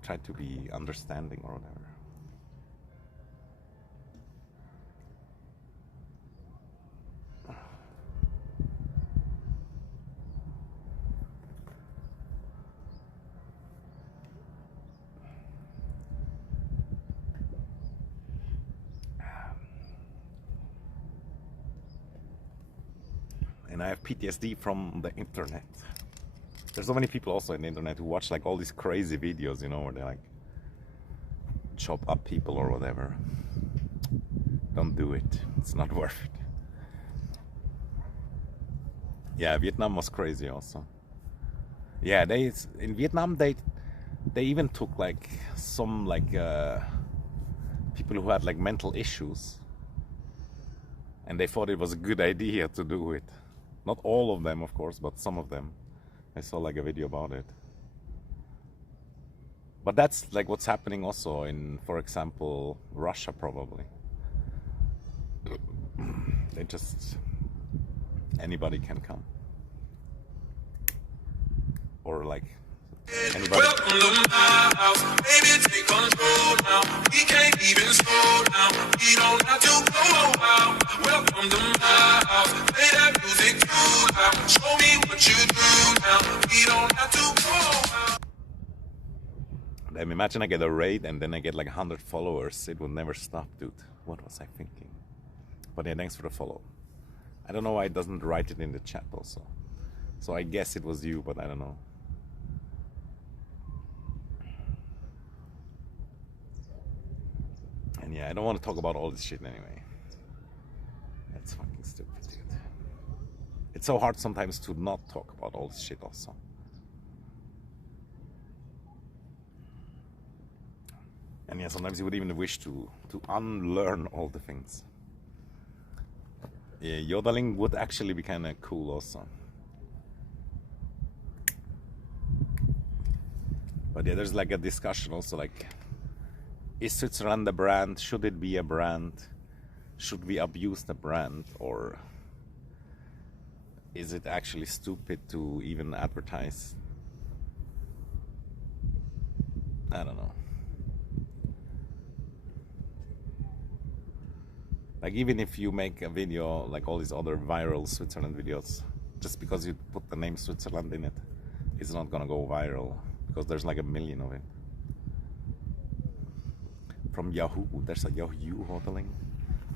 try to be understanding or whatever. And I have PTSD from the internet. There's so many people also on the internet who watch like all these crazy videos, you know, where they like chop up people or whatever. Don't do it. It's not worth it. Yeah, Vietnam was crazy also. Yeah, in Vietnam they even took like some like people who had like mental issues, and they thought it was a good idea to do it. Not all of them, of course, but some of them. I saw like a video about it. But that's like what's happening also in, for example, Russia probably. They just, anybody can come. Or like, anybody. Welcome to my house, baby, take control now. We can't even slow down. We don't have to go out. Welcome to my house, play that music too loud. Show me what you do now. We don't have to go out. Then imagine I get a raid and then I get like 100 followers. It will never stop, dude. What was I thinking? But yeah, thanks for the follow. I don't know why it doesn't write it in the chat also. So I guess it was you, but I don't know. And yeah, I don't want to talk about all this shit anyway. That's fucking stupid, dude. It's so hard sometimes to not talk about all this shit also. And yeah, sometimes you would even wish to unlearn all the things. Yeah, yodeling would actually be kind of cool also. But yeah, there's like a discussion also, like, is Switzerland a brand? Should it be a brand? Should we abuse the brand? Or is it actually stupid to even advertise? I don't know. Like, even if you make a video like all these other viral Switzerland videos, just because you put the name Switzerland in it, it's not gonna go viral because there's like 1 million of it. From Yahoo, there's a Yahoo hoteling.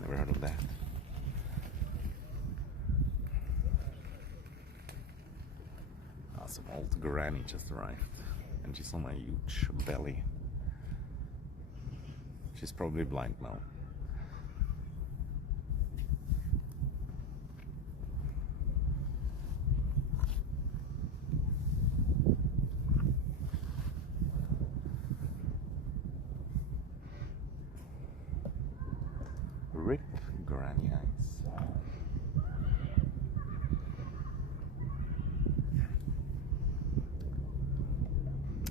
Never heard of that. Some old granny just arrived, and she's on a huge belly. She's probably blind now. Rip granny eyes.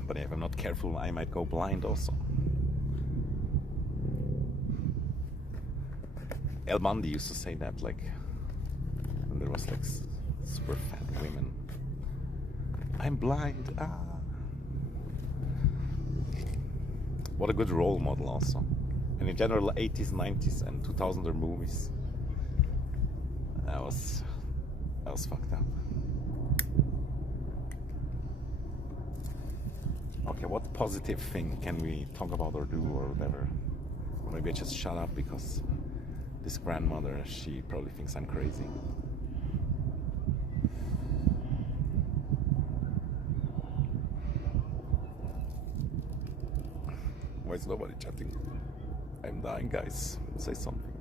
But if I'm not careful, I might go blind also. El Bundy used to say that, like, when there was like super fat women. I'm blind. Ah. What a good role model also. And in general, 80s, 90s, and 2000er movies. That was fucked up. Okay, what positive thing can we talk about or do or whatever? Or maybe I just shut up because this grandmother, she probably thinks I'm crazy. Why is nobody chatting? I'm dying, guys. Say something.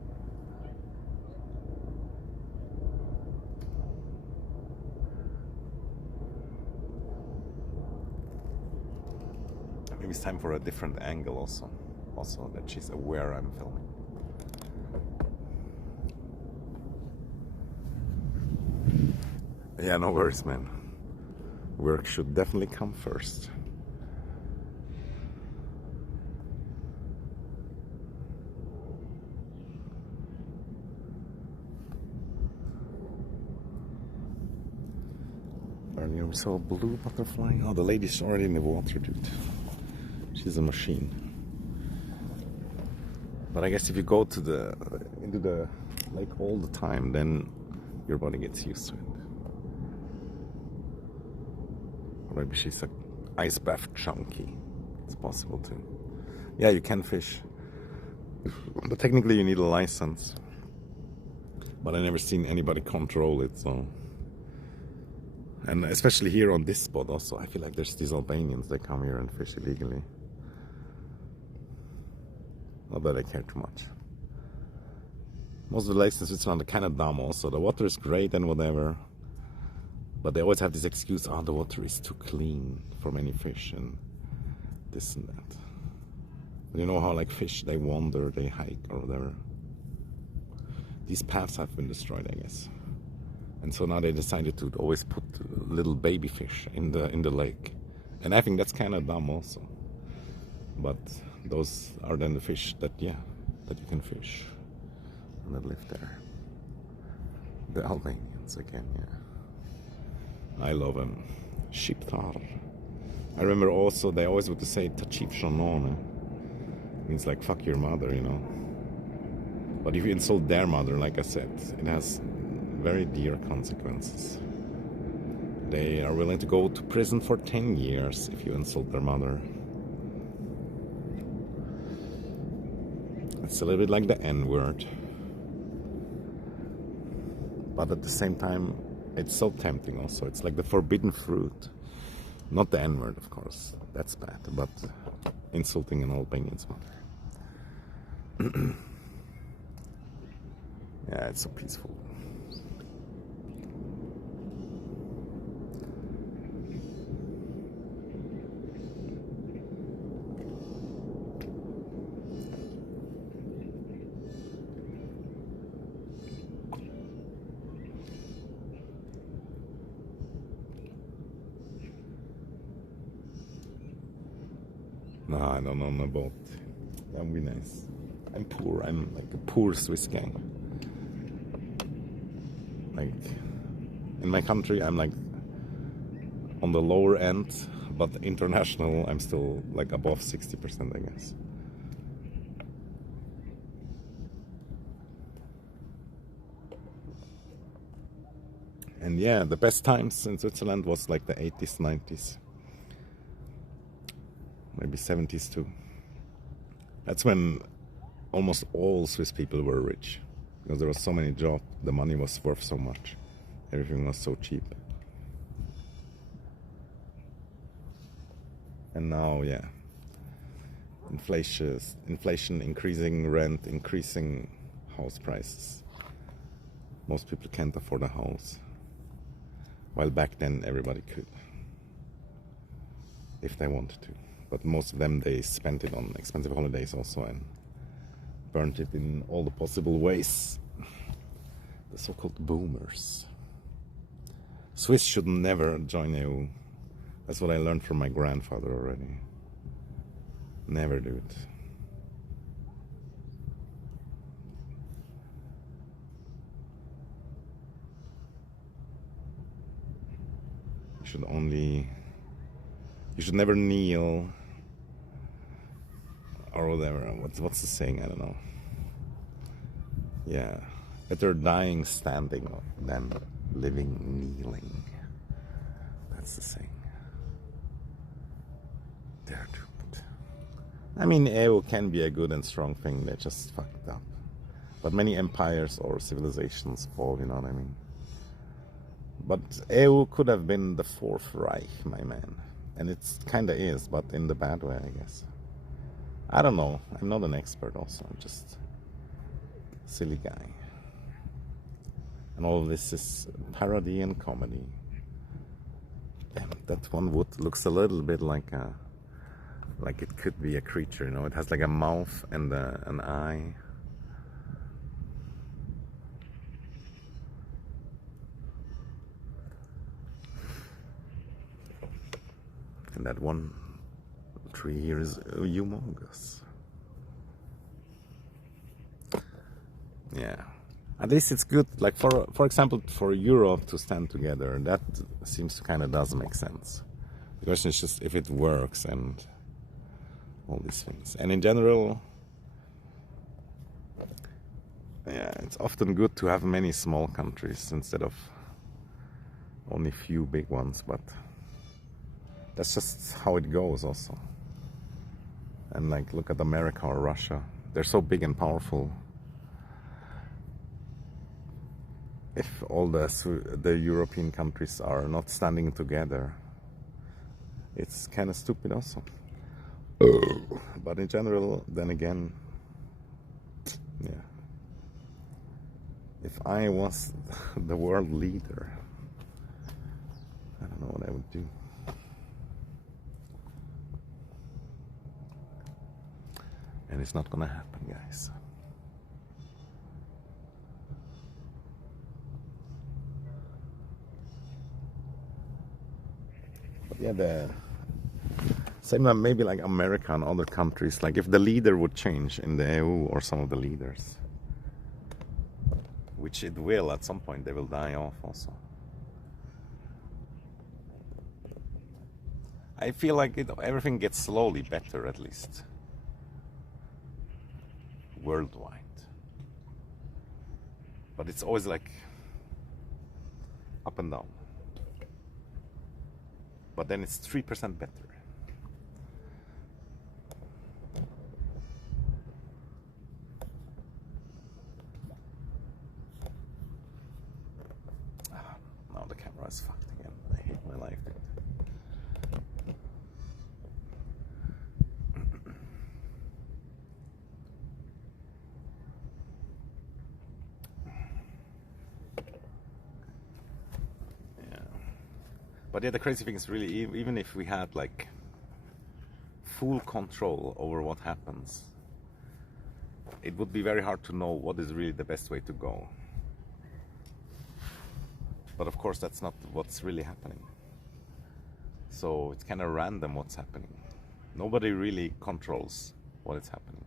Maybe it's time for a different angle also. Also that she's aware I'm filming. Yeah, no worries, man. Work should definitely come first. Earlier we saw a blue butterfly. Oh, the lady's already in the water, dude. She's a machine. But I guess if you go to into the lake all the time, then your body gets used to it. Or maybe she's an ice bath junkie. It's possible too. Yeah, you can fish. But technically you need a license. But I never seen anybody control it, so. And especially here on this spot also, I feel like there's these Albanians that come here and fish illegally. Not that I care too much. Most of the lakes in Switzerland are kind of dumb also. The water is great and whatever. But they always have this excuse, oh, the water is too clean for many fish and this and that. But you know how like fish, they wander, they hike or whatever. These paths have been destroyed, I guess. And so now they decided to always put little baby fish in the lake. And I think that's kind of dumb also. But those are then the fish that, yeah, that you can fish and that live there. The Albanians again, yeah. I love them. Shqiptar. I remember also they always would say Tachip Shanone. Means like fuck your mother, you know. But if you insult their mother, like I said, it has very dear consequences. They are willing to go to prison for 10 years if you insult their mother. It's a little bit like the N-word. But at the same time, it's so tempting also. It's like the forbidden fruit. Not the N-word, of course. That's bad. But insulting an Albanian's mother. Yeah, it's so peaceful. No, I don't own a boat. That would be nice. I'm poor. I'm like a poor Swiss gang. Like, in my country, I'm like on the lower end, but international, I'm still like above 60%, I guess. And yeah, the best times in Switzerland was like the 80s, 90s. Maybe 70s too. That's when almost all Swiss people were rich. Because there was so many jobs, the money was worth so much. Everything was so cheap. And now, yeah. Inflation, increasing rent, increasing house prices. Most people can't afford a house. While back then everybody could. If they wanted to. But most of them, they spent it on expensive holidays also and burnt it in all the possible ways. The so-called boomers. Swiss should never join EU. That's what I learned from my grandfather already. Never do it. You should never kneel or whatever. What's the saying? I don't know. Yeah, better dying standing than living kneeling. That's the saying. They're doomed. I mean, EU can be a good and strong thing. They're just fucked up. But many empires or civilizations fall. You know what I mean? But EU could have been the Fourth Reich, my man. And it kind of is, but in the bad way, I guess. I don't know. I'm not an expert also. I'm just a silly guy. And all of this is parody and comedy. Damn, that one wood looks a little bit like it could be a creature, you know? It has like a mouth and an eye. And that one tree here is humongous. Yeah. At least it's good, like for example, for Europe to stand together. That seems to kind of does make sense. The question is just if it works and all these things. And in general, yeah, it's often good to have many small countries instead of only few big ones, but that's just how it goes also. And like, look at America or Russia. They're so big and powerful. If all the European countries are not standing together, it's kind of stupid also. But in general, then again, yeah. If I was the world leader, I don't know what I would do. And it's not gonna happen, guys. But yeah, the same maybe like America and other countries. Like if the leader would change in the EU or some of the leaders, which it will at some point, they will die off also. I feel like everything gets slowly better, at least worldwide. But it's always like up and down. But then it's 3% better. Now the camera is fucked again. I hate my life. But yeah, the crazy thing is really, even if we had like full control over what happens, it would be very hard to know what is really the best way to go. But of course, that's not what's really happening. So it's kind of random what's happening. Nobody really controls what is happening.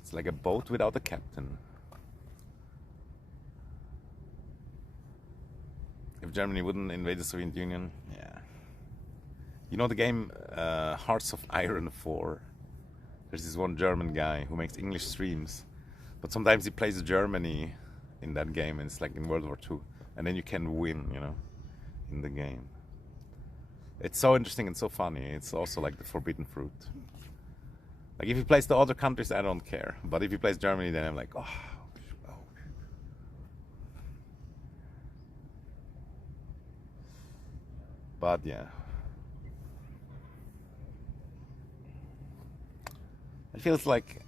It's like a boat without a captain. If Germany wouldn't invade the Soviet Union, yeah. You know the game Hearts of Iron 4? There's this one German guy who makes English streams, but sometimes he plays Germany in that game, and it's like in World War II, and then you can win, you know, in the game. It's so interesting and so funny. It's also like the forbidden fruit. Like if he plays the other countries, I don't care, but if he plays Germany, then I'm like, oh. But yeah, it feels like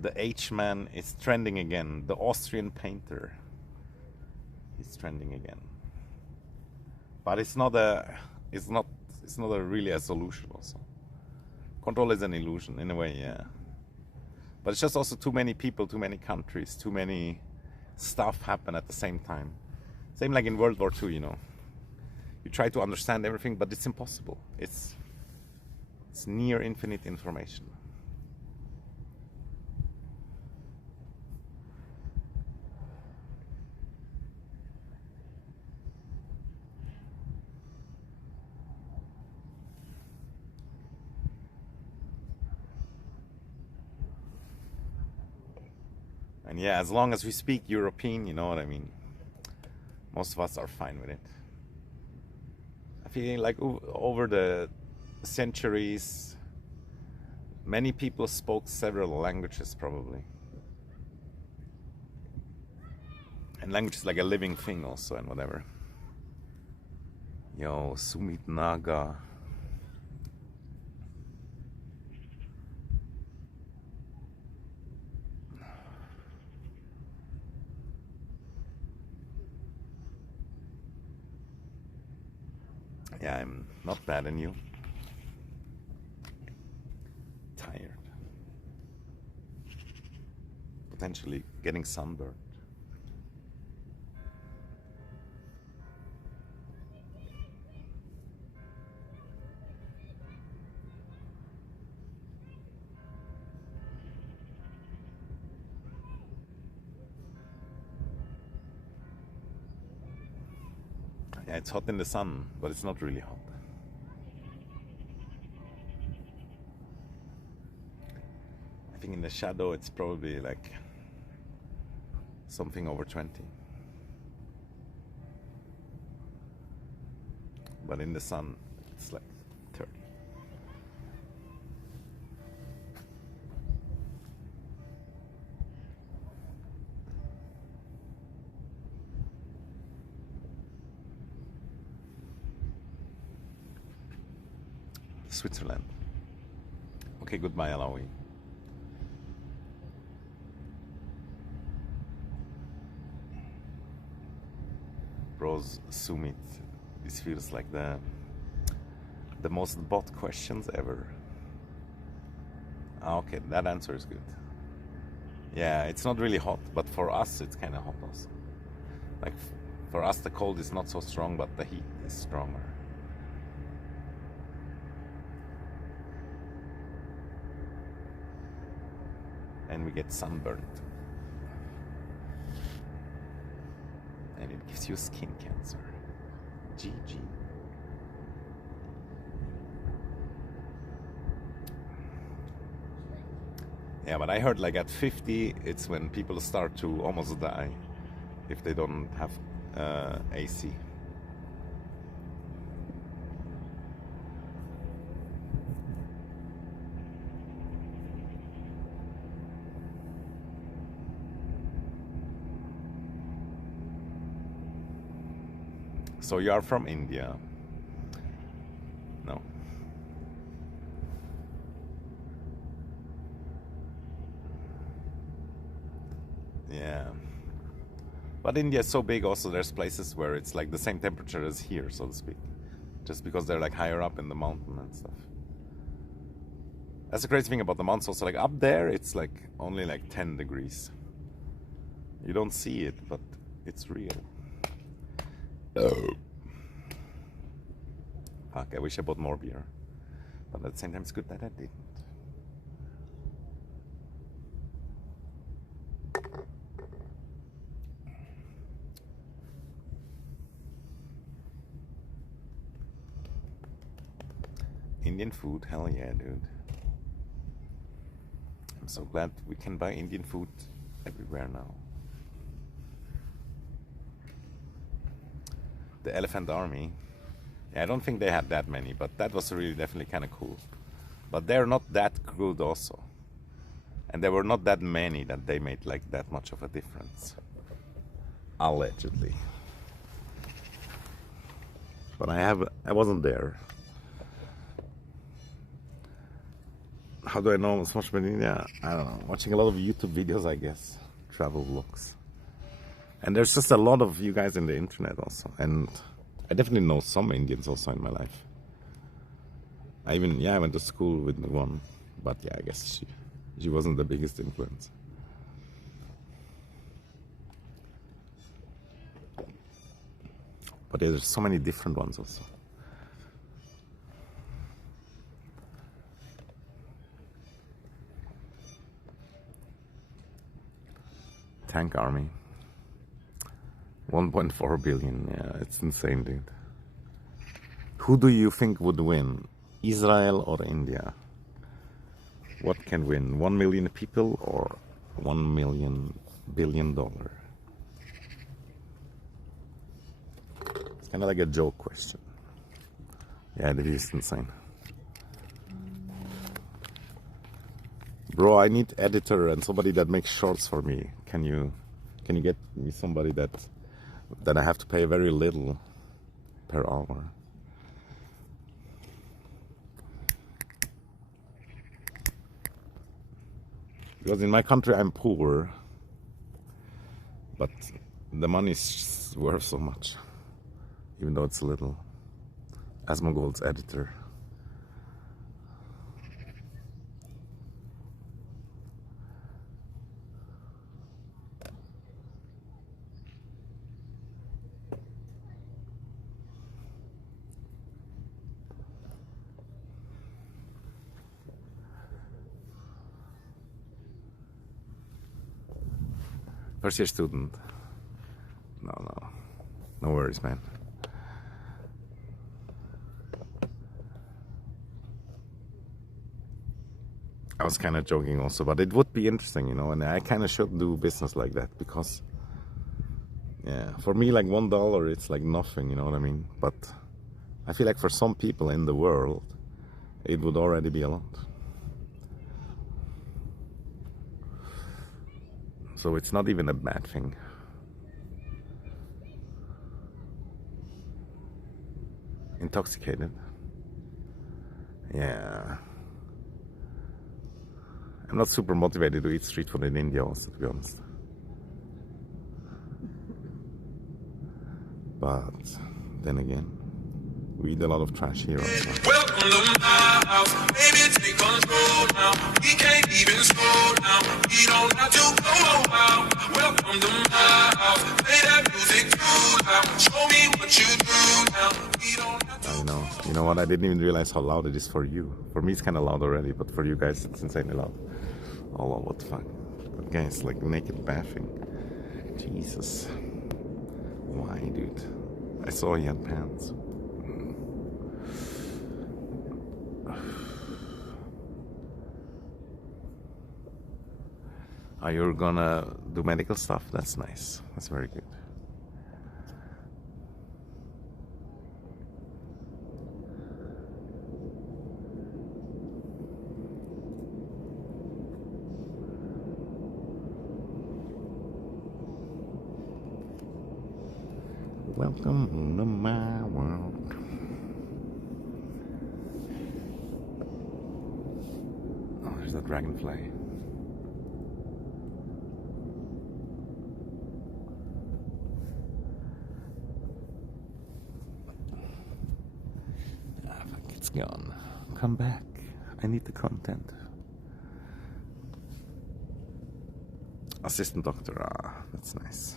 the H-man is trending again. The Austrian painter is trending again. But it's not a really a solution. Also, control is an illusion in a way, yeah. But it's just also too many people, too many countries, too many stuff happen at the same time. Same like in World War II, you know. You try to understand everything, but it's impossible. It's near infinite information. And yeah, as long as we speak European, you know what I mean? Most of us are fine with it. I feel like over the centuries, many people spoke several languages probably. And language is like a living thing also and whatever. Yo, Sumit Naga. Yeah, I'm not bad than you. Tired. Potentially getting sunburned. Yeah, it's hot in the sun, but it's not really hot. I think in the shadow it's probably like something over 20. But in the sun it's like 30. Switzerland. Okay, goodbye, Alawi. Bros, Sumit. This feels like the most bot questions ever. Okay, that answer is good. Yeah, it's not really hot, but for us it's kind of hot also. Like for us the cold is not so strong, but the heat is stronger. And we get sunburned. And it gives you skin cancer. GG. Yeah, but I heard like at 50, it's when people start to almost die if they don't have AC. So you are from India? No. Yeah. But India is so big also, there's places where it's like the same temperature as here, so to speak. Just because they're like higher up in the mountain and stuff. That's the crazy thing about the mountains also. Like up there, it's like only like 10 degrees. You don't see it, but it's real. Oh. Fuck, I wish I bought more beer. But at the same time, it's good that I didn't. Indian food, hell yeah, dude. I'm so glad we can buy Indian food everywhere now. The Elephant Army. Yeah, I don't think they had that many, but that was really definitely kind of cool. But they're not that good also. And there were not that many that they made like that much of a difference. Allegedly. But I wasn't there. How do I know so much about India? I don't know. Watching a lot of YouTube videos, I guess. Travel vlogs. And there's just a lot of you guys in the internet also. And I definitely know some Indians also in my life. I went to school with one. But yeah, I guess she wasn't the biggest influence. But yeah, there's so many different ones also. Tank army. 1.4 billion. Yeah, it's insane, dude. Who do you think would win? Israel or India? What can win? 1 million people or $1 billion? It's kind of like a joke question. Yeah, it is insane. Bro, I need editor and somebody that makes shorts for me. Can you get me somebody that I have to pay very little per hour? Because in my country I'm poor, but the money is worth so much, even though it's little. Asmongold's editor. First year student. No worries, man. I was kind of joking also, but it would be interesting, you know, and I kind of should do business like that because, yeah, for me, like $1, it's like nothing, you know what I mean? But I feel like for some people in the world, it would already be a lot. So it's not even a bad thing. Intoxicated. Yeah. I'm not super motivated to eat street food in India also, to be honest. But then again, we eat a lot of trash here also. Welcome to my house, baby, take control now. We can't even slow down. We don't have to go out. Welcome to my house, play that music too loud. Show me what you do now. We don't have to. I know. You know what? I didn't even realize how loud it is for you. For me, it's kind of loud already, but for you guys, it's insanely loud. Oh, what the fuck? But guys, like naked bathing. Jesus. Why, dude? I saw he had pants. Are you gonna do medical stuff? That's nice. That's very good. Welcome to my world. Oh, there's that dragonfly. gone. Come back. I need the content. Assistant doctor. Ah, that's nice.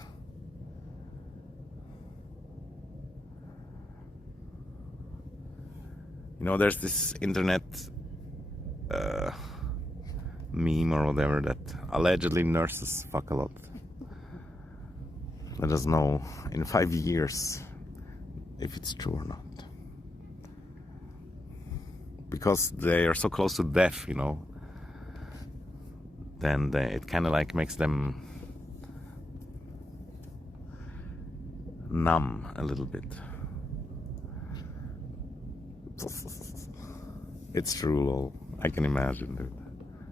You know, there's this internet meme or whatever that allegedly nurses fuck a lot. Let us know in 5 years if it's true or not. Because they are so close to death, you know, then it kind of like makes them numb a little bit. It's true, lol. I can imagine, dude.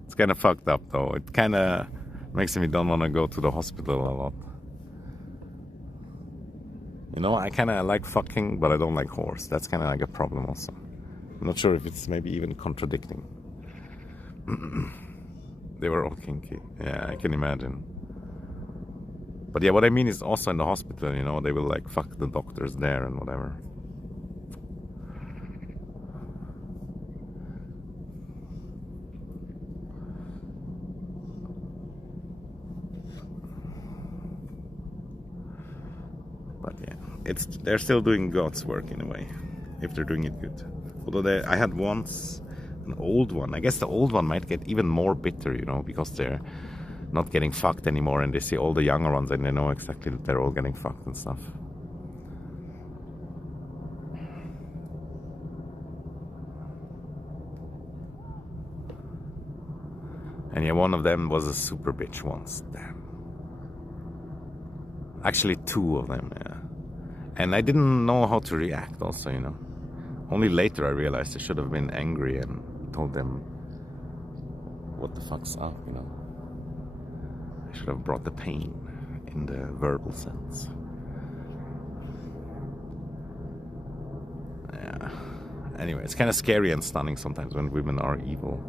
It's kind of fucked up, though. It kind of makes me don't want to go to the hospital a lot. You know, I kind of like fucking, but I don't like horse. That's kind of like a problem also. I'm not sure if it's maybe even contradicting. They were all kinky. Yeah, I can imagine. But yeah, what I mean is also in the hospital, you know, they will like fuck the doctors there and whatever. But yeah, they're still doing God's work in a way, if they're doing it good. Although I had once an old one. I guess the old one might get even more bitter, you know, because they're not getting fucked anymore and they see all the younger ones and they know exactly that they're all getting fucked and stuff. And yeah, one of them was a super bitch once. Damn. Actually, 2 of them, yeah. And I didn't know how to react also, you know. Only later I realized I should have been angry and told them what the fuck's up, you know. I should have brought the pain in the verbal sense. Yeah. Anyway, it's kind of scary and stunning sometimes when women are evil.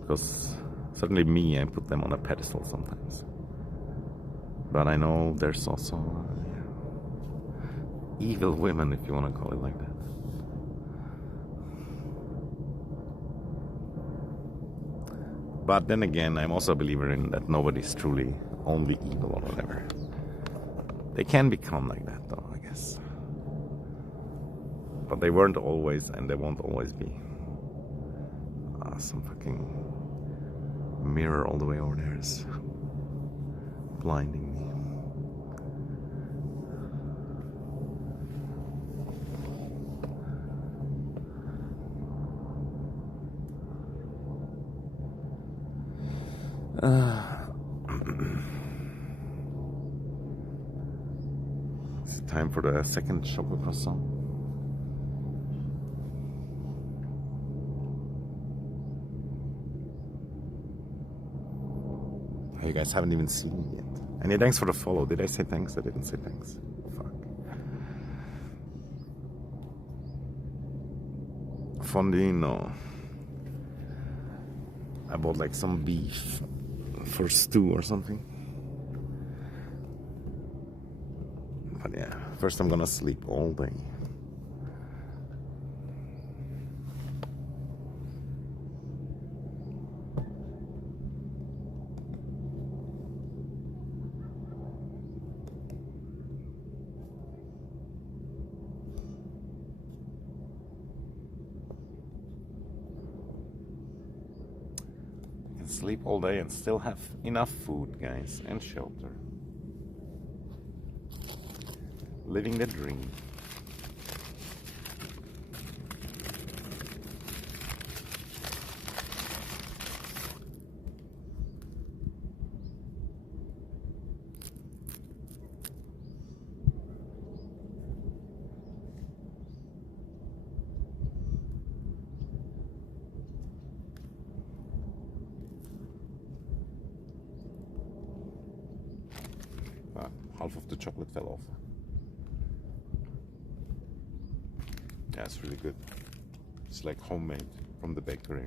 Because certainly me, I put them on a pedestal sometimes. But I know there's also evil women, if you want to call it like that. But then again, I'm also a believer in that nobody's truly only evil or whatever. They can become like that though, I guess. But they weren't always and they won't always be. Some fucking mirror all the way over there is blinding me. It's time for the second chococroissant. You guys haven't even seen me yet. And yeah, thanks for the follow. Did I say thanks? I didn't say thanks. Fuck. Fondino. I bought like some beef for stew or something. But yeah, first I'm gonna sleep all day. Sleep all day and still have enough food, guys, and shelter. Living the dream. Half of the chocolate fell off. Yeah, it's really good. It's like homemade from the bakery.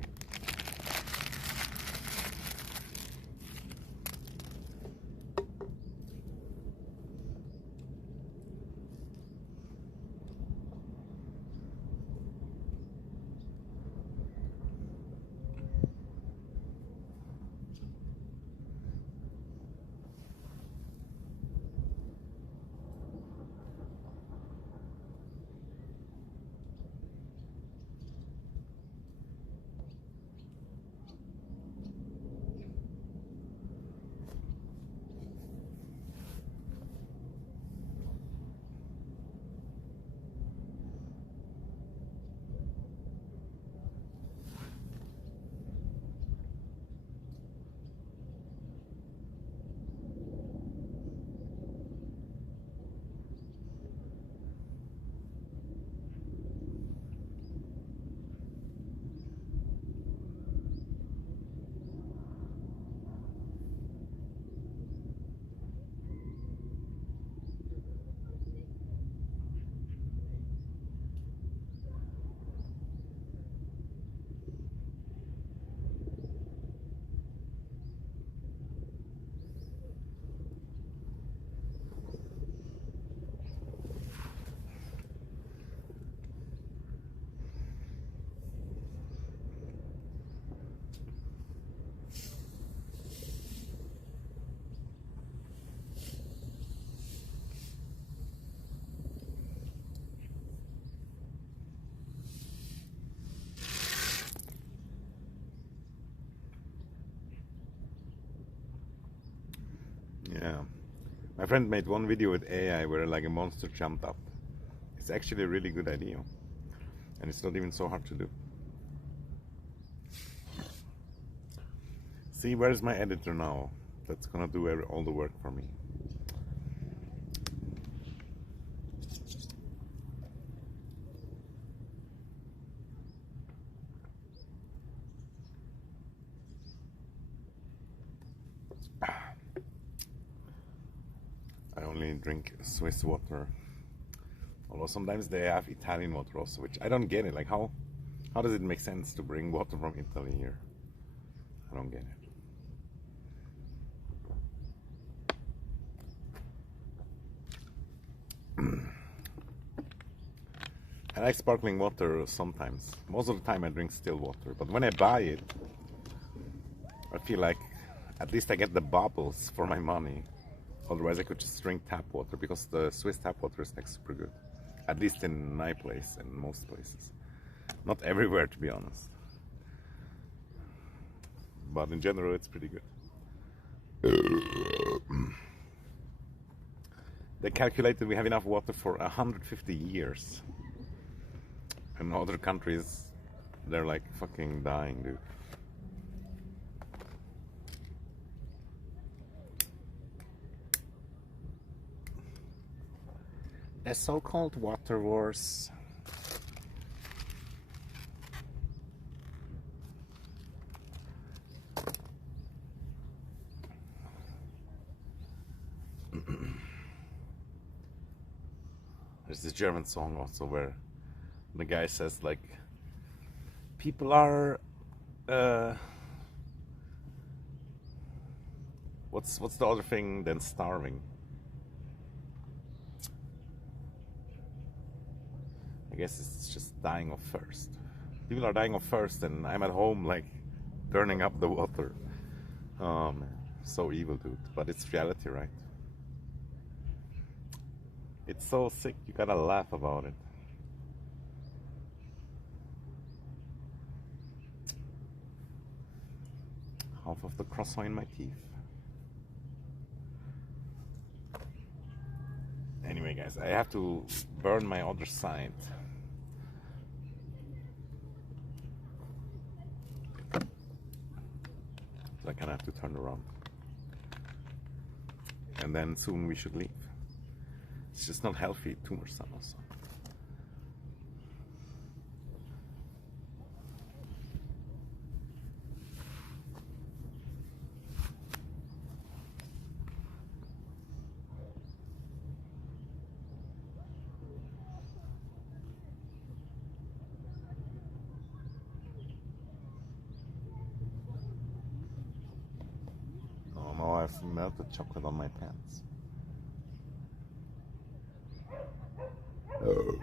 Yeah. My friend made one video with AI where like a monster jumped up. It's actually a really good idea. And it's not even so hard to do. See, where's my editor now? That's gonna do all the work for me. I only drink Swiss water. Although sometimes they have Italian water also, which I don't get it. Like how does it make sense to bring water from Italy here? I don't get it. I like sparkling water sometimes. Most of the time I drink still water, but when I buy it, I feel like at least I get the bubbles for my money. Otherwise I could just drink tap water, because the Swiss tap water is like super good. At least in my place and most places. Not everywhere, to be honest. But in general it's pretty good. They calculated we have enough water for 150 years. In other countries, they're like fucking dying, dude. The so-called water wars. There's this German song also where the guy says like, people are what's the other thing than starving? I guess it's just dying of thirst. People are dying of thirst and I'm at home like turning up the water. Oh man, so evil, dude. But it's reality, right? It's so sick, you gotta laugh about it. Half of the croissant in my teeth. Anyway, guys, I have to burn my other side. So I kind of have to turn around. And then soon we should leave. It's just not healthy, too much sun also. Oh no, I've melted chocolate on my pants. Oh.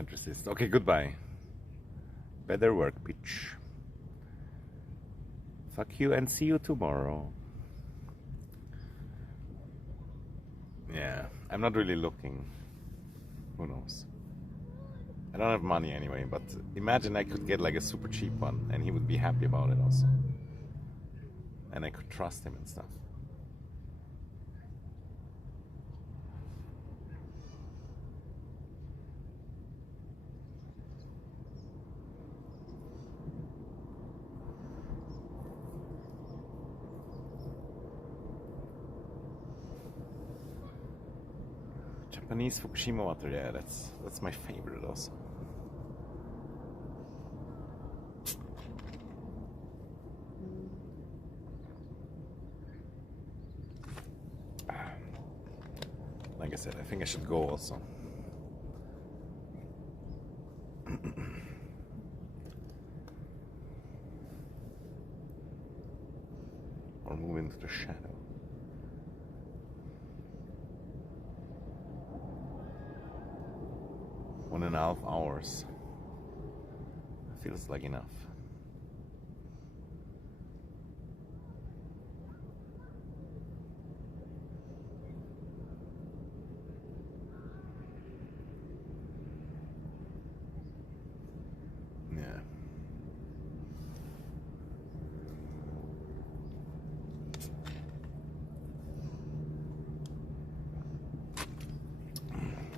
Can't resist. Okay, goodbye. Better work, bitch. Fuck you and see you tomorrow. Yeah, I'm not really looking. Who knows? I don't have money anyway, but imagine I could get like a super cheap one and he would be happy about it also. And I could trust him and stuff. Japanese Fukushima water, yeah, that's my favorite also. Like I said, I think I should go also. Or move into the shadow. One and a half hours. Feels like enough. Yeah.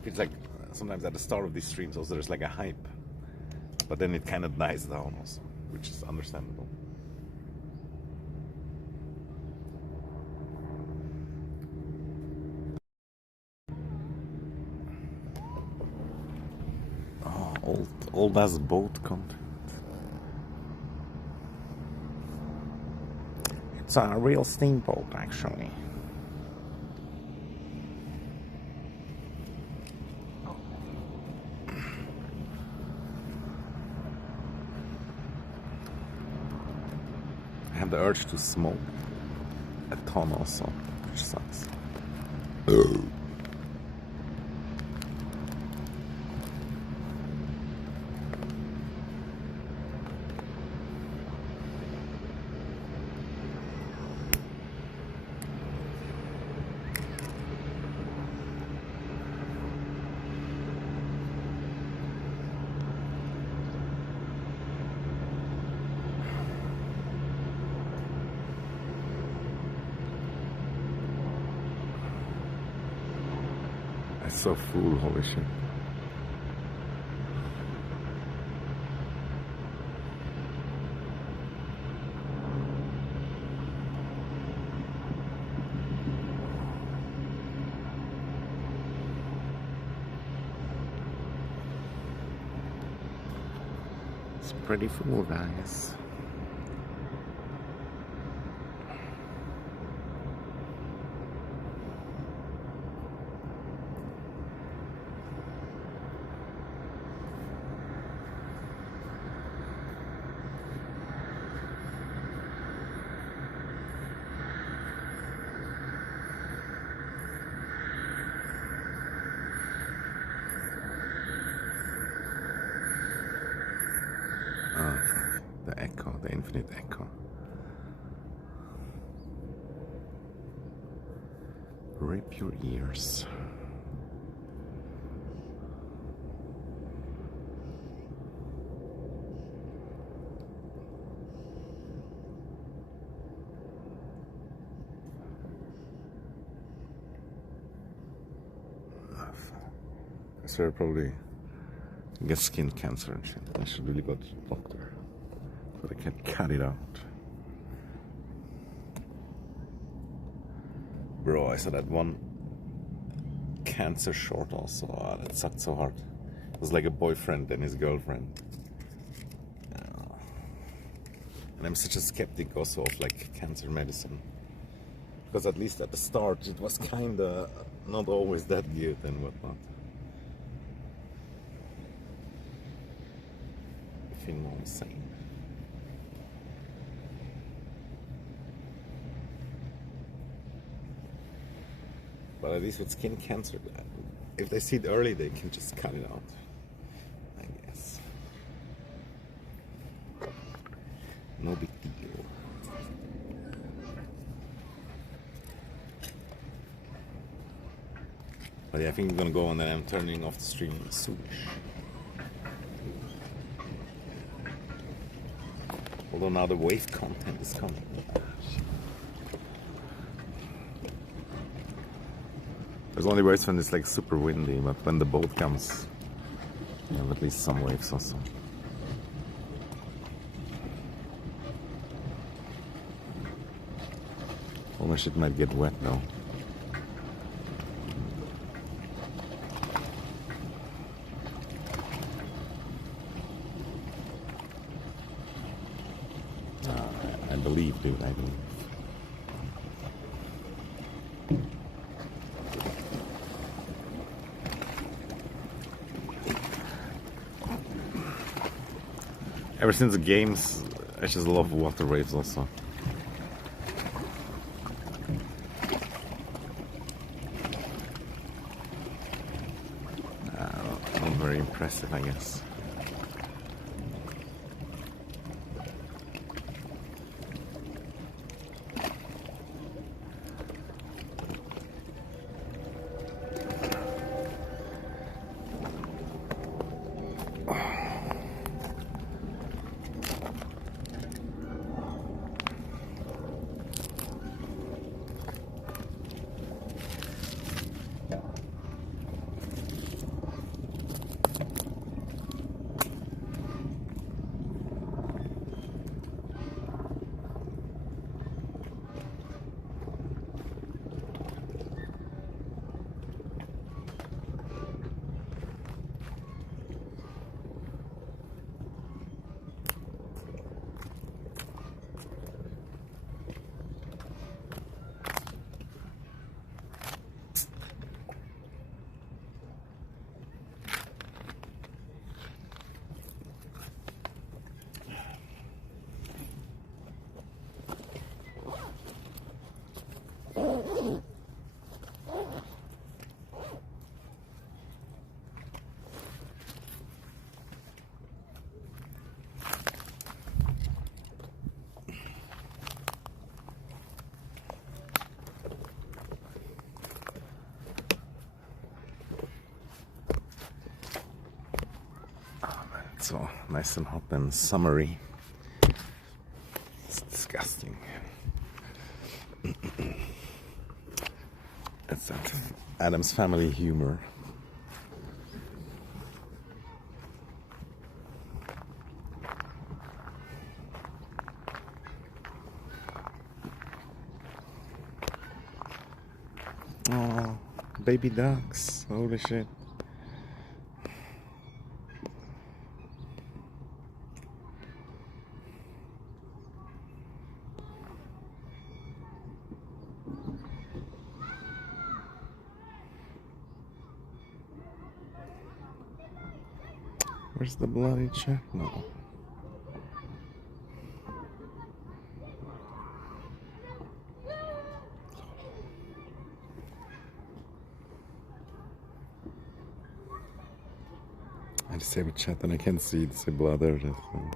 Feels like sometimes at the start of these streams also there's like a hype, but then it kind of dies down also, which is understandable. Oh, old as boat content. It's a real steamboat actually. I have the urge to smoke a ton also, which sucks. It's so full, holy shit. It's pretty full, guys. Oh, fuck. The echo, the infinite echo. Rip your ears. I swear probably get skin cancer and shit. I should really go to the doctor so they can cut it out. Bro, I saw that one cancer short also. Oh, that sucked so hard. It was like a boyfriend and his girlfriend. And I'm such a skeptic also of like cancer medicine. Because at least at the start it was kinda not always that good and whatnot. I feel more insane. But at least with skin cancer, if they see it early, they can just cut it out, I guess. No big deal. But yeah, I think I'm gonna go and then I'm turning off the stream soon. Although now the wave content is coming. There's only waves when it's like super windy, but when the boat comes, you have at least some waves also. Oh, my shit might get wet now. I believe, dude, I believe. Ever since the games, I just love water waves also. Not very impressive, I guess. So nice and hot and summery. It's disgusting. It's that Adam's Family humor. Oh, baby ducks. Holy shit. Where's the bloody check now? I just have a chat and I can't see it, say blah, there it is. Oh.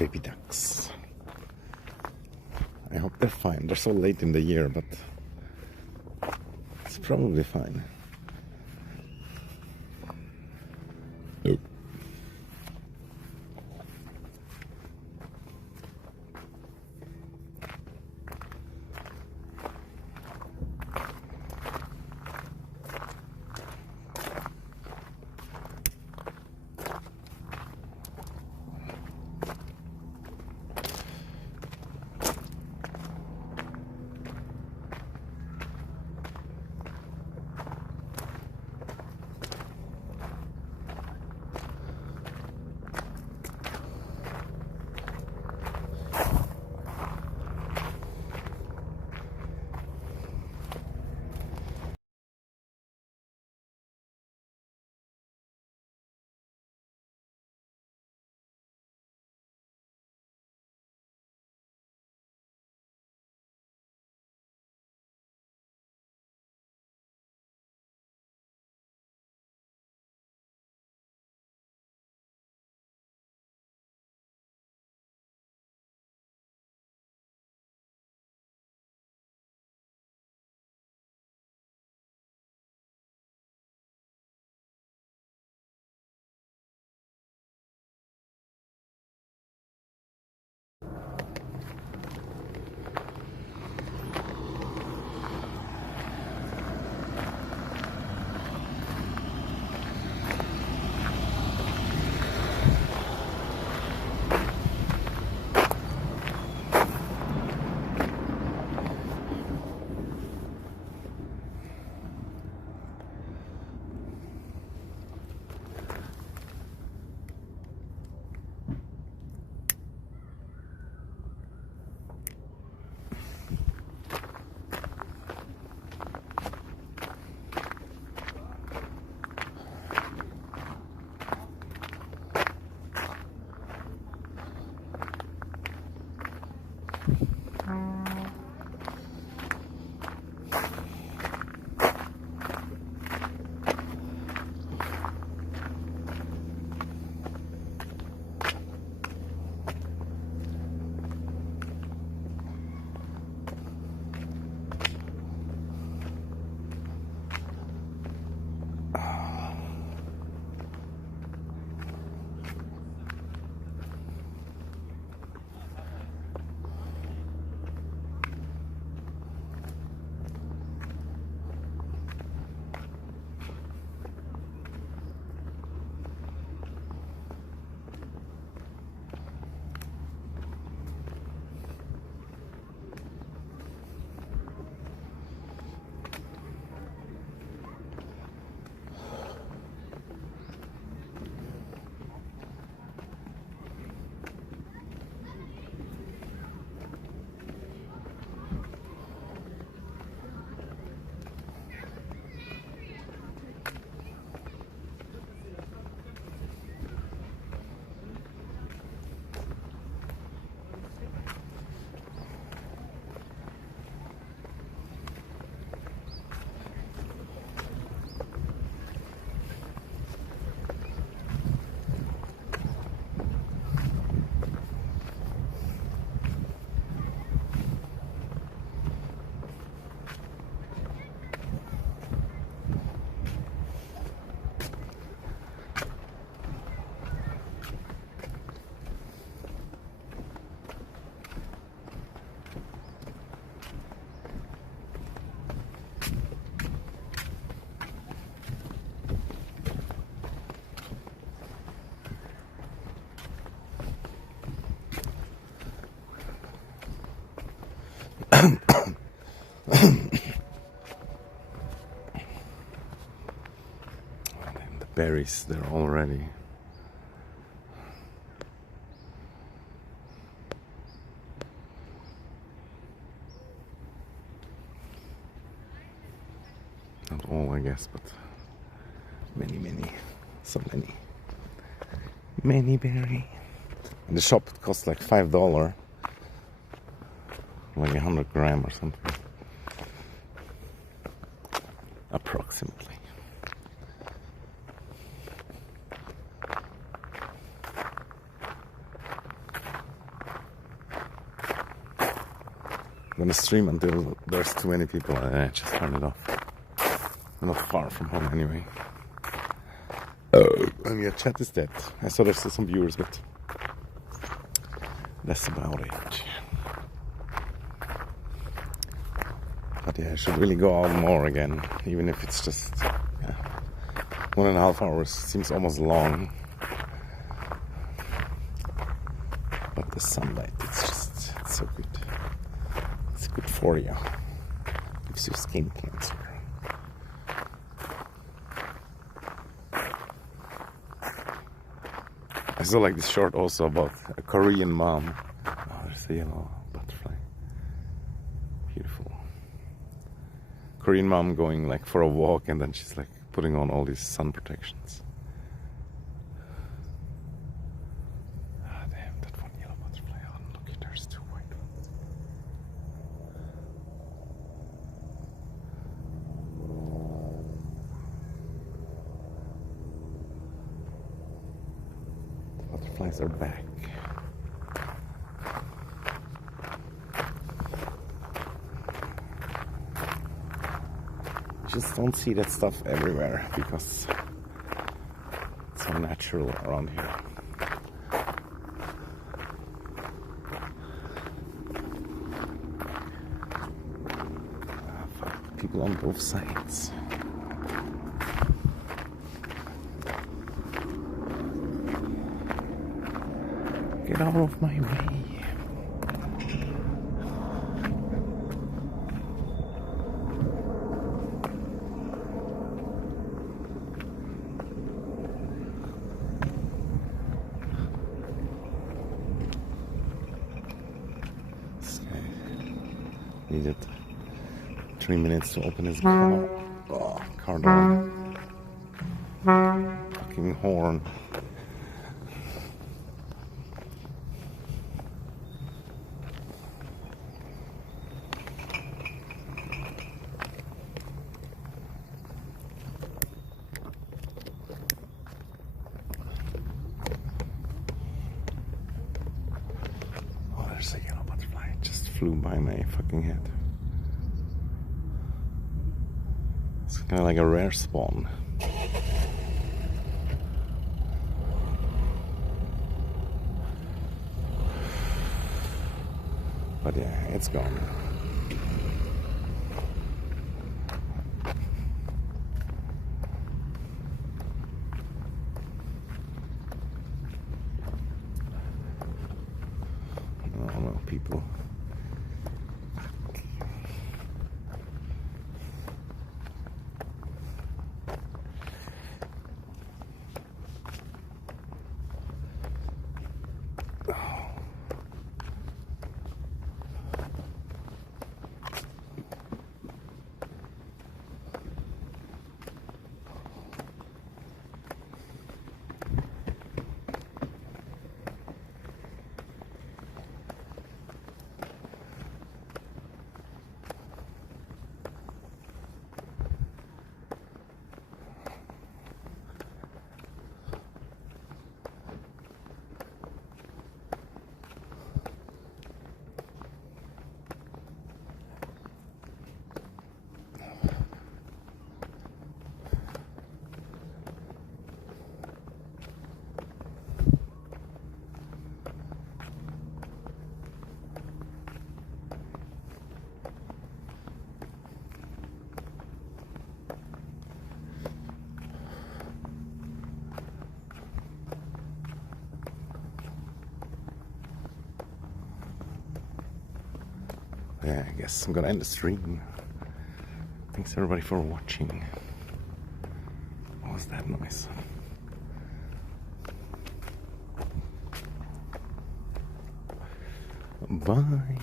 baby ducks. I hope they're fine. They're so late in the year, but it's probably fine. Nope. The berries, they're all ready. Not all, I guess, but many, so many berry. In the shop it costs like $5, like 100 gram or something, approximately. gonna stream until there's too many people and I just turn it off. I'm not far from home anyway. And yeah, chat is dead. I saw there's still some viewers, but that's about it. But yeah, I should really go out more again, even if it's just 1.5 hours. Seems almost long. But the sunlight, it's so good. It's good for you. Gives you skin cancer. I saw like this short also about a Korean mom. Oh, there's a yellow butterfly. Beautiful. Korean mom going like for a walk and then she's like putting on all these sun protections. Ah, damn, that one yellow butterfly. Oh, look, there's 2 white ones. Butterflies are back. You just don't see that stuff everywhere because it's so natural around here. Fuck, people on both sides. Get out of my way. This guy needed 3 minutes to open his car. Oh, car door. Fucking horn. There's a yellow butterfly. It just flew by my fucking head. It's kind of like a rare spawn. But yeah, it's gone. People. Yeah, I guess I'm gonna end the stream. Thanks everybody for watching. What was that noise? Bye.